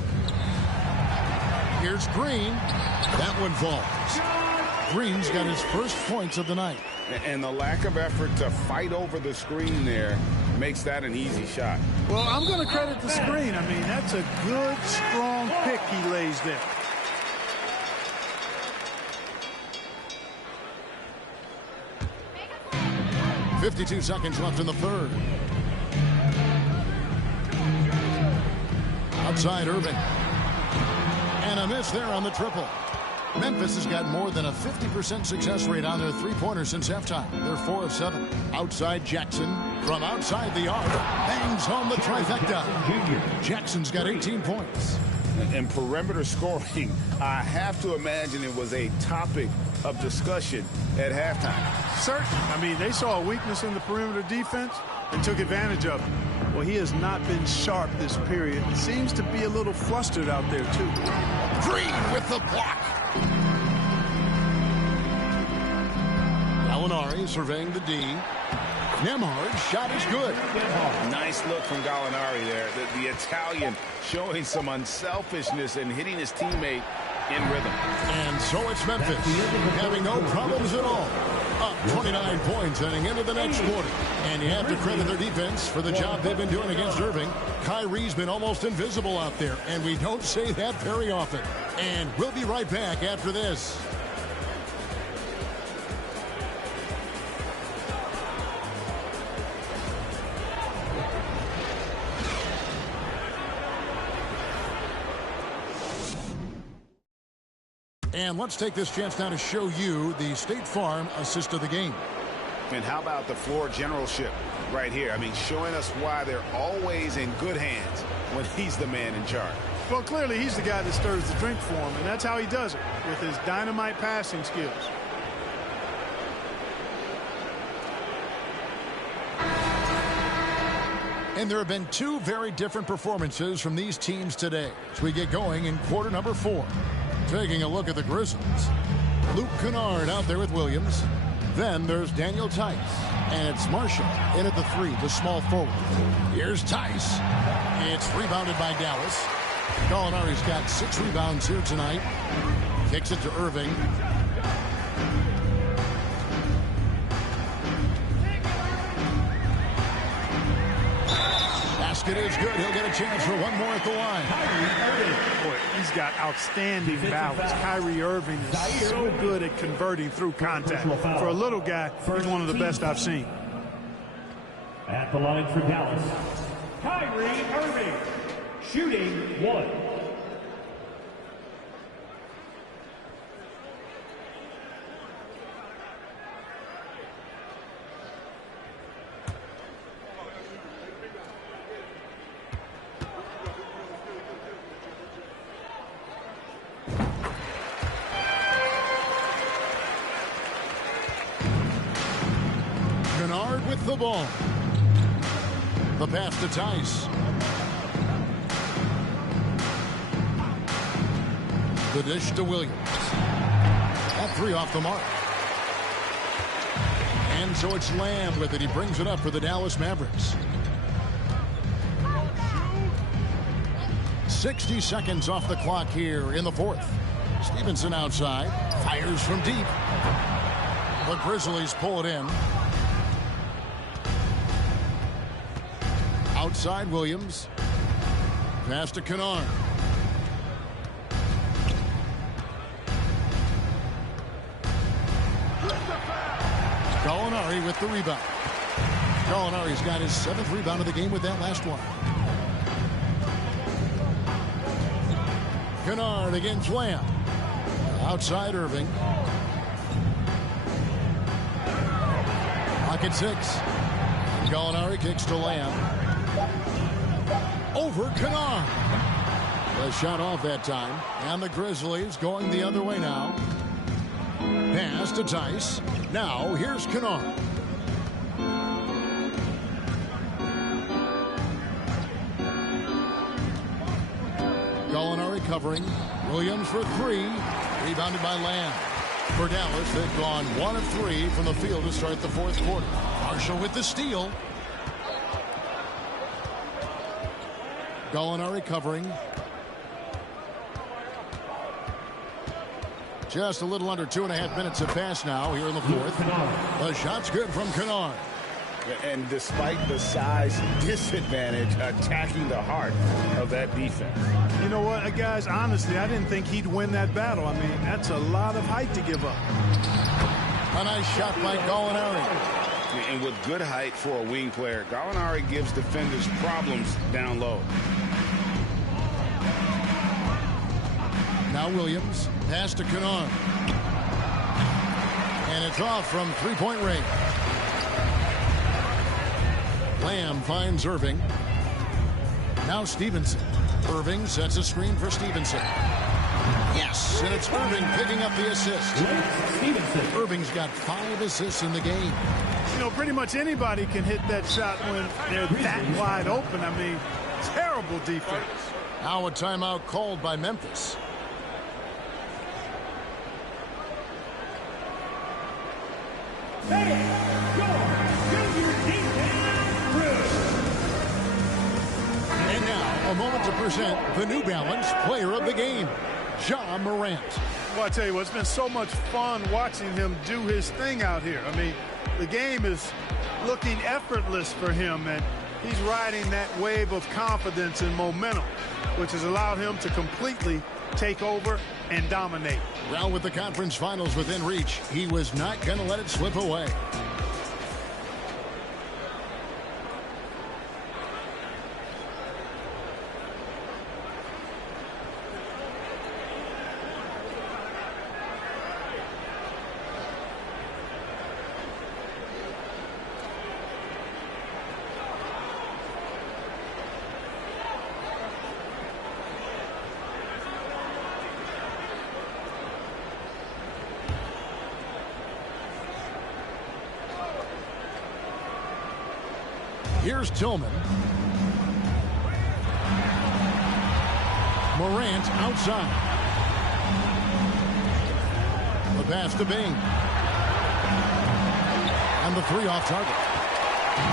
Here's Green. That one falls. Green's got his first points of the night. And the lack of effort to fight over the screen there makes that an easy shot. Well, I'm going to credit the screen. I mean, that's a good, strong pick he lays there. .52 seconds left in the third. Outside Irving. And a miss there on the triple. Memphis has got more than a 50% success rate on their three-pointers since halftime. They're 4 of 7. Outside Jackson from outside the arc. Bangs home the trifecta. Jackson's got 18 points. And perimeter scoring, I have to imagine it was a topic of discussion at halftime. Certainly. I mean, they saw a weakness in the perimeter defense and took advantage of it. Well, he has not been sharp this period. Seems to be a little flustered out there, too. Green with the block. Gallinari surveying the D. Nembhard's shot is good. Nice look from Gallinari there. The Italian showing some unselfishness and hitting his teammate in rhythm. And so it's Memphis having no problems at all. Up 29 points heading into the next quarter. And you have to credit their defense for the job they've been doing against Irving. Kyrie's been almost invisible out there, and we don't say that very often. And we'll be right back after this. And let's take this chance now to show you the State Farm assist of the game. And how about the floor generalship right here? I mean, showing us why they're always in good hands when he's the man in charge. Well, clearly he's the guy that stirs the drink for him, and that's how he does it, with his dynamite passing skills. And there have been two very different performances from these teams today as we get going in quarter number 4. Taking a look at the Grizzlies. Luke Kennard out there with Williams. Then there's Daniel Tice. And it's Marshall in at the 3, the small forward. Here's Tice. It's rebounded by Dallas. Gallinari's got 6 rebounds here tonight. Kicks it to Irving. Basket is good. He'll get a chance for one more at the line. Boy, he's got outstanding balance. Kyrie Irving is so good at converting through contact. For a little guy, he's one of the best I've seen. At the line for Dallas, Kyrie Irving, shooting 1. Kennard with the ball. The pass to Tice. The dish to Williams. That 3 off the mark. And so it's Lamb with it. He brings it up for the Dallas Mavericks. 60 seconds off the clock here in the 4th. Stevenson outside. Fires from deep. The Grizzlies pull it in. Outside Williams. Pass to Kennard. Gallinari with the rebound. Gallinari's got his 7th rebound of the game with that last one. Kennard against Lamb. Outside Irving. Pocket 6. Gallinari kicks to Lamb. Over Kennard. The shot off that time. And the Grizzlies going the other way now. Pass to Tice. Now here's Kennard. Gallinari covering. Williams for 3. Rebounded by Lamb. For Dallas, they've gone 1 of 3 from the field to start the 4th quarter. Marshall with the steal. Gallinari covering. Just a little under 2.5 minutes have passed now here in the 4th. The shot's good from Kennard. And despite the size disadvantage, attacking the heart of that defense. You know what, guys, honestly, I didn't think he'd win that battle. I mean, that's a lot of height to give up. A nice shot by Gallinari. And with good height for a wing player, Gallinari gives defenders problems down low. Now Williams. Pass to Kennard. And it's off from three-point range. Lamb finds Irving. Now Stevenson. Irving sets a screen for Stevenson. Yes, and it's Irving picking up the assist. Irving's got 5 assists in the game. You know, pretty much anybody can hit that shot when they're that wide open. I mean, terrible defense. Now a timeout called by Memphis. And now, a moment to present the New Balance Player of the Game, Ja Morant. Well, I tell you what, it's been so much fun watching him do his thing out here. I mean, the game is looking effortless for him, and he's riding that wave of confidence and momentum, which has allowed him to completely take over and dominate. Well, with the conference finals within reach, he was not going to let it slip away. Here's Tillman. Morant outside. The pass to Bing. And the 3 off target.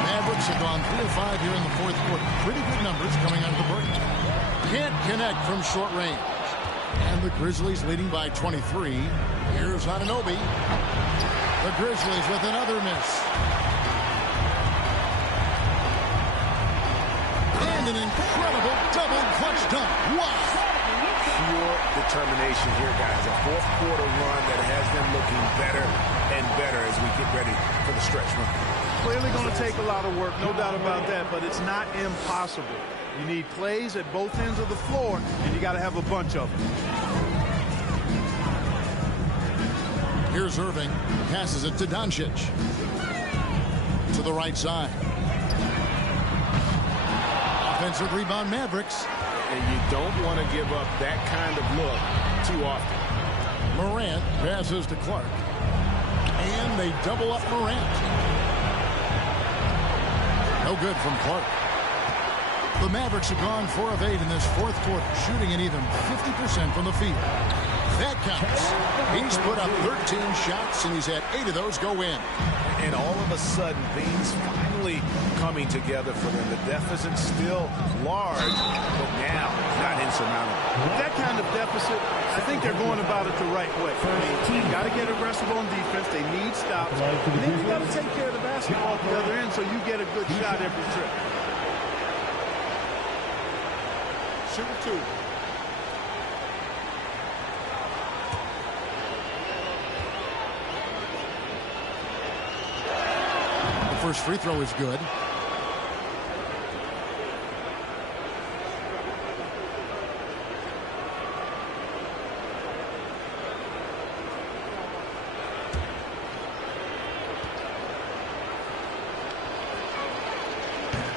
Mavericks have gone 3 of 5 here in the fourth quarter. Pretty good numbers coming out of the break. Can't connect from short range. And the Grizzlies leading by 23. Here's Anunoby. The Grizzlies with another miss. An incredible double clutch dunk. Wow. Pure determination here, guys. A fourth quarter run that has them looking better and better as we get ready for the stretch run. Clearly going to take a lot of work, no doubt about that, but it's not impossible. You need plays at both ends of the floor, and you got to have a bunch of them. Here's Irving. Passes it to Doncic. To the right side. Offensive rebound, Mavericks. And you don't want to give up that kind of look too often. Morant passes to Clark. And they double up Morant. No good from Clark. The Mavericks have gone 4 of 8 in this fourth quarter, shooting an even 50% from the field. That counts. He's put up 13 shots, and he's had 8 of those go in. And all of a sudden, things finally coming together for them. The deficit's still large, but now not insurmountable. With that kind of deficit, I think they're going about it the right way. You got to get aggressive on defense. They need stops. And then you got to take care of the basketball at the other end so you get a good shot every trip. Shooter 2. First free throw is good.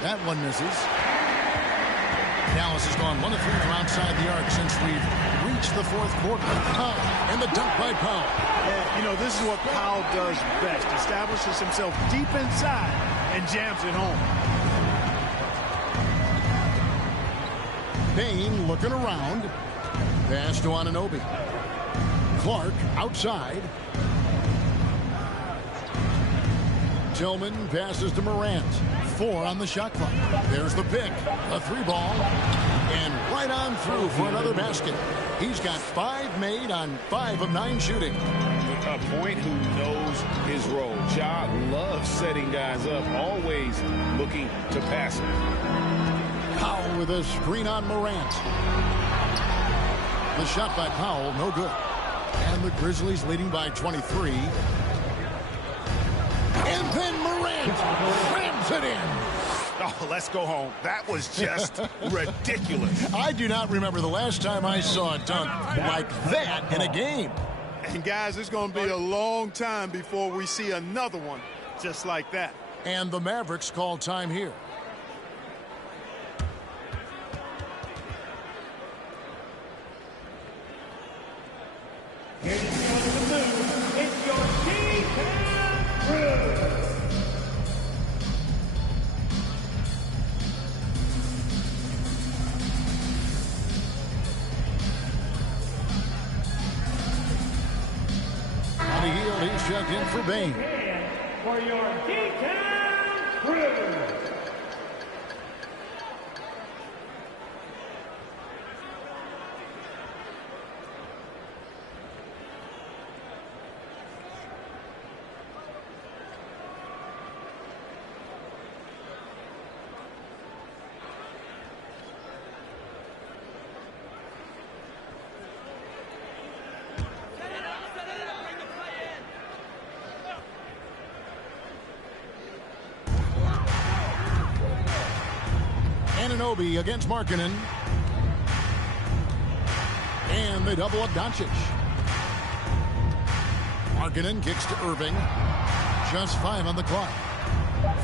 That one misses. Dallas has gone 1 of 3 from outside the arc since we've reached the fourth quarter. And the dunk by Powell. You know, this is what Powell does best. Establishes himself deep inside and jams it home. Payne looking around. Pass to Anunoby. Clark outside. Tillman passes to Morant. 4 on the shot clock. There's the pick. A 3-ball. And right on through for another basket. He's got 5 made on 5 of 9 shooting. A point who knows his role. Ja loves setting guys up, always looking to pass him. Powell with a screen on Morant. The shot by Powell, no good. And the Grizzlies leading by 23. And then Morant rams it in. Oh, let's go home. That was just ridiculous. I do not remember the last time I saw a dunk like that in a game. And, guys, it's going to be a long time before we see another one just like that. And the Mavericks call time here. Here's the move. It's your D-Town crew. On the heel, he's checked in for Bain. For your D-Town crew. Anunoby against Markkanen. And they double up Doncic. Markkanen kicks to Irving. Just 5 on the clock.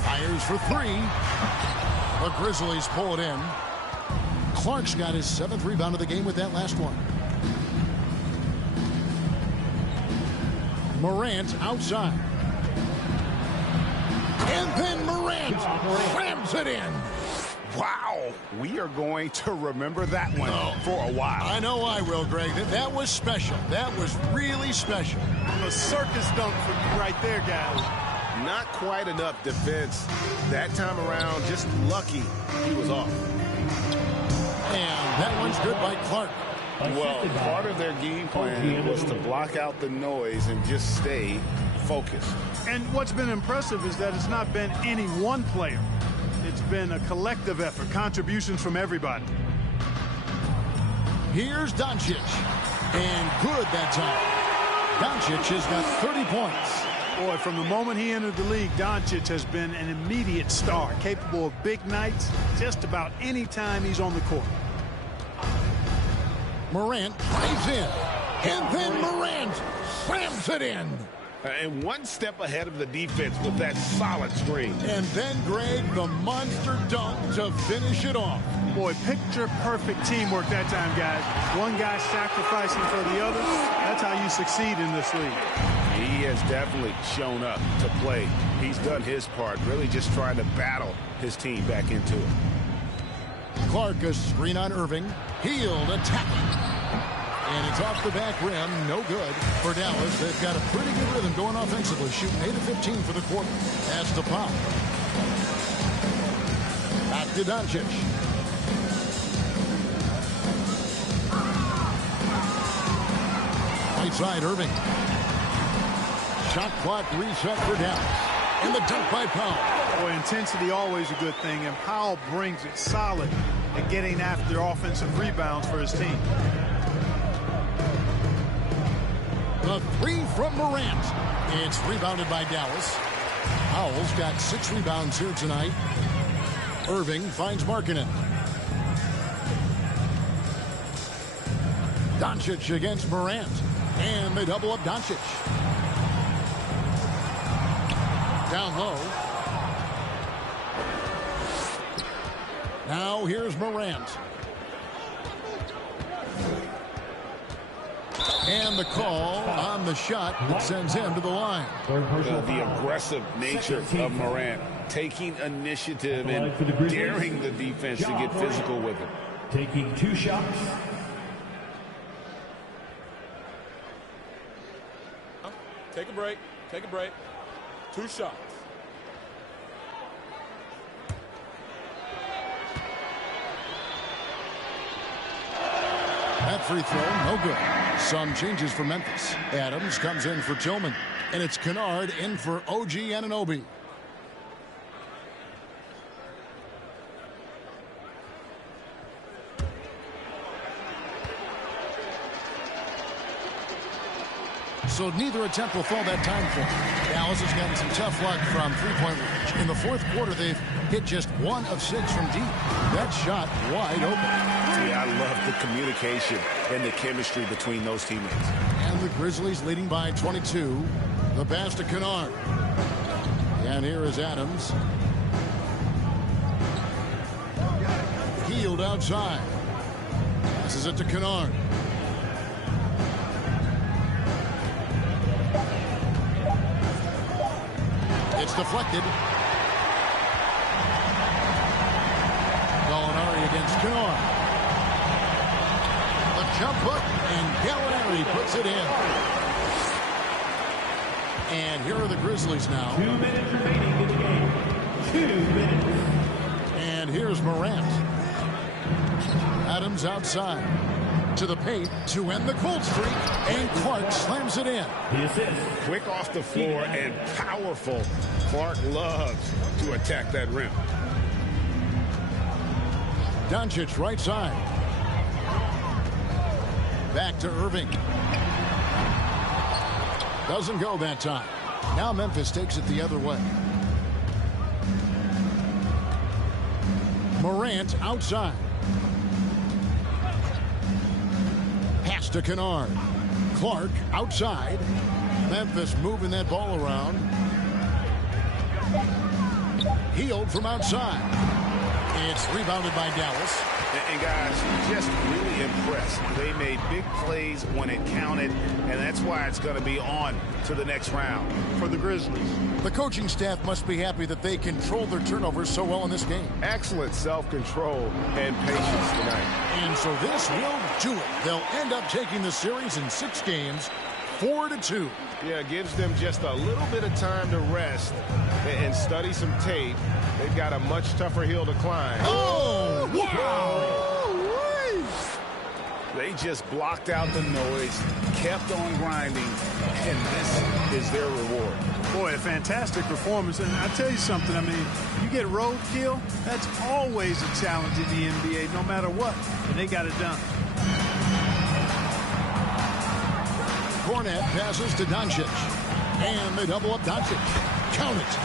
Fires for 3. The Grizzlies pull it in. Clark's got his 7th rebound of the game with that last one. Morant outside. And then Morant slams it in. Wow, we are going to remember that one for a while. I know I will, Greg. That was special. That was really special. A circus dunk for you right there, guys. Not quite enough defense that time around. Just lucky he was off. And that one's good by Clark. Well, part of their game plan was to block out the noise and just stay focused. And what's been impressive is that it's not been any one player. It's been a collective effort, contributions from everybody. Here's Doncic. And good that time. Doncic has got 30 points. Boy, from the moment he entered the league, Doncic has been an immediate star, capable of big nights just about any time he's on the court. Morant drives in. And then Morant slams it in. And one step ahead of the defense with that solid screen. And then, Greg, the monster dunk to finish it off. Boy, picture-perfect teamwork that time, guys. One guy sacrificing for the other. That's how you succeed in this league. He has definitely shown up to play. He's done his part, really just trying to battle his team back into it. Clark, a screen on Irving. Healed, attacking. And it's off the back rim. No good for Dallas. They've got a pretty good rhythm going offensively, shooting 8 of 15 for the quarter. Pass to Pop. Back to Doncic. Right side, Irving. Shot clock reset for Dallas. And the dunk by Powell. Boy, intensity always a good thing, and Powell brings it solid at getting after offensive rebounds for his team. The 3 from Morant. It's rebounded by Dallas. Powell's got 6 rebounds here tonight. Irving finds Markkanen. Doncic against Morant. And they double up Doncic. Down low. Now here's Morant. And the call on the shot that sends him to the line. The aggressive nature of Morant, taking initiative and daring the defense to get physical with it. Taking 2 shots. Take a break. Take a break. 2 shots. That free throw, no good. Some changes for Memphis. Adams comes in for Tillman. And it's Kennard in for OG Anunoby. so neither attempt will fall that time for them. Dallas has gotten some tough luck from three-point range. In the fourth quarter, they've hit just 1 of 6 from deep. That shot wide open. Yeah, I love the communication and the chemistry between those teammates. And the Grizzlies leading by 22. The pass to Kennard. And here is Adams. Healed outside. Passes it to Kennard. It's deflected. Gallinari against Kennard. The jump hook, and Gallinari puts it in. And here are the Grizzlies now. 2 minutes remaining in the game. 2 minutes. And here's Morant. Adams outside. To the paint to end the cold streak. And Clark slams it in. The assist. Quick off the floor and powerful. Clark loves to attack that rim. Doncic right side. Back to Irving. Doesn't go that time. Now Memphis takes it the other way. Morant outside. Pass to Kennard. Clark outside. Memphis moving that ball around. Healed from outside. It's rebounded by Dallas. And guys, just really impressed. They made big plays when it counted, and that's why it's going to be on to the next round For the Grizzlies. The coaching staff must be happy that they controlled their turnovers so well in this game. Excellent self-control and patience tonight. And so this will do it. They'll end up taking the series in 6 games, 4-2. Yeah, it gives them just a little bit of time to rest and study some tape. They've got a much tougher hill to climb. Oh, wow! They just blocked out the noise, kept on grinding, and this is their reward. Boy, a fantastic performance. And I tell you something, I mean, you get roadkill, that's always a challenge in the NBA, no matter what. And they got it done. Cornet passes to Doncic. And they double up Doncic. Count it.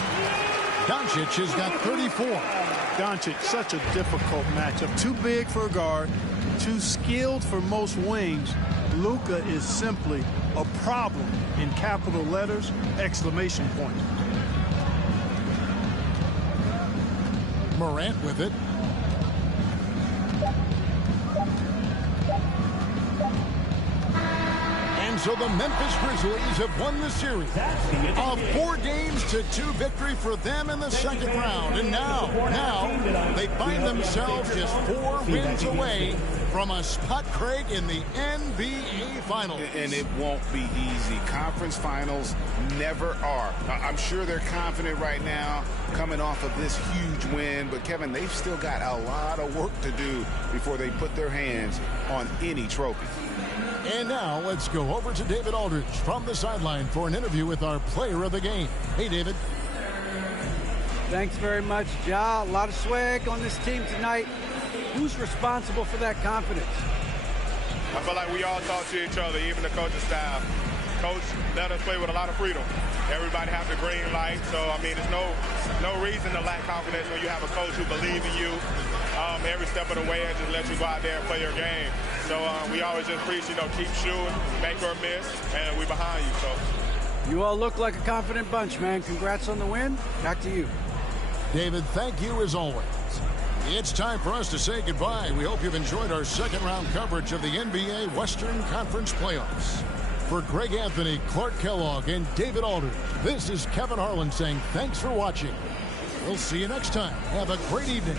Doncic has got 34. Doncic, such a difficult matchup. Too big for a guard, too skilled for most wings. Luka is simply a problem in capital letters, exclamation point. Morant with it. And so the Memphis Grizzlies have won the series. A 4-2 victory for them in the second round. And now they find themselves just 4 wins away from a spot, Craig, in the NBA Finals. And it won't be easy. Conference finals never are. I'm sure they're confident right now coming off of this huge win. But, Kevin, they've still got a lot of work to do before they put their hands on any trophy. And now let's go over to David Aldridge from the sideline for an interview with our player of the game. Hey, David. Thanks very much, Ja. A lot of swag on this team tonight. Who's responsible for that confidence? I feel like we all talk to each other, even the coaching staff. Coach let us play with a lot of freedom. Everybody have the green light, so I mean, there's no reason to lack confidence when you have a coach who believes in you every step of the way and just let you go out there and play your game. So we always just preach, keep shooting, make or miss, and we behind you. So you all look like a confident bunch, man. Congrats on the win. Back to you. David, thank you as always. It's time for us to say goodbye. We hope you've enjoyed our second round coverage of the NBA Western Conference Playoffs. For Greg Anthony, Clark Kellogg, and David Aldridge, this is Kevin Harlan saying thanks for watching. We'll see you next time. Have a great evening.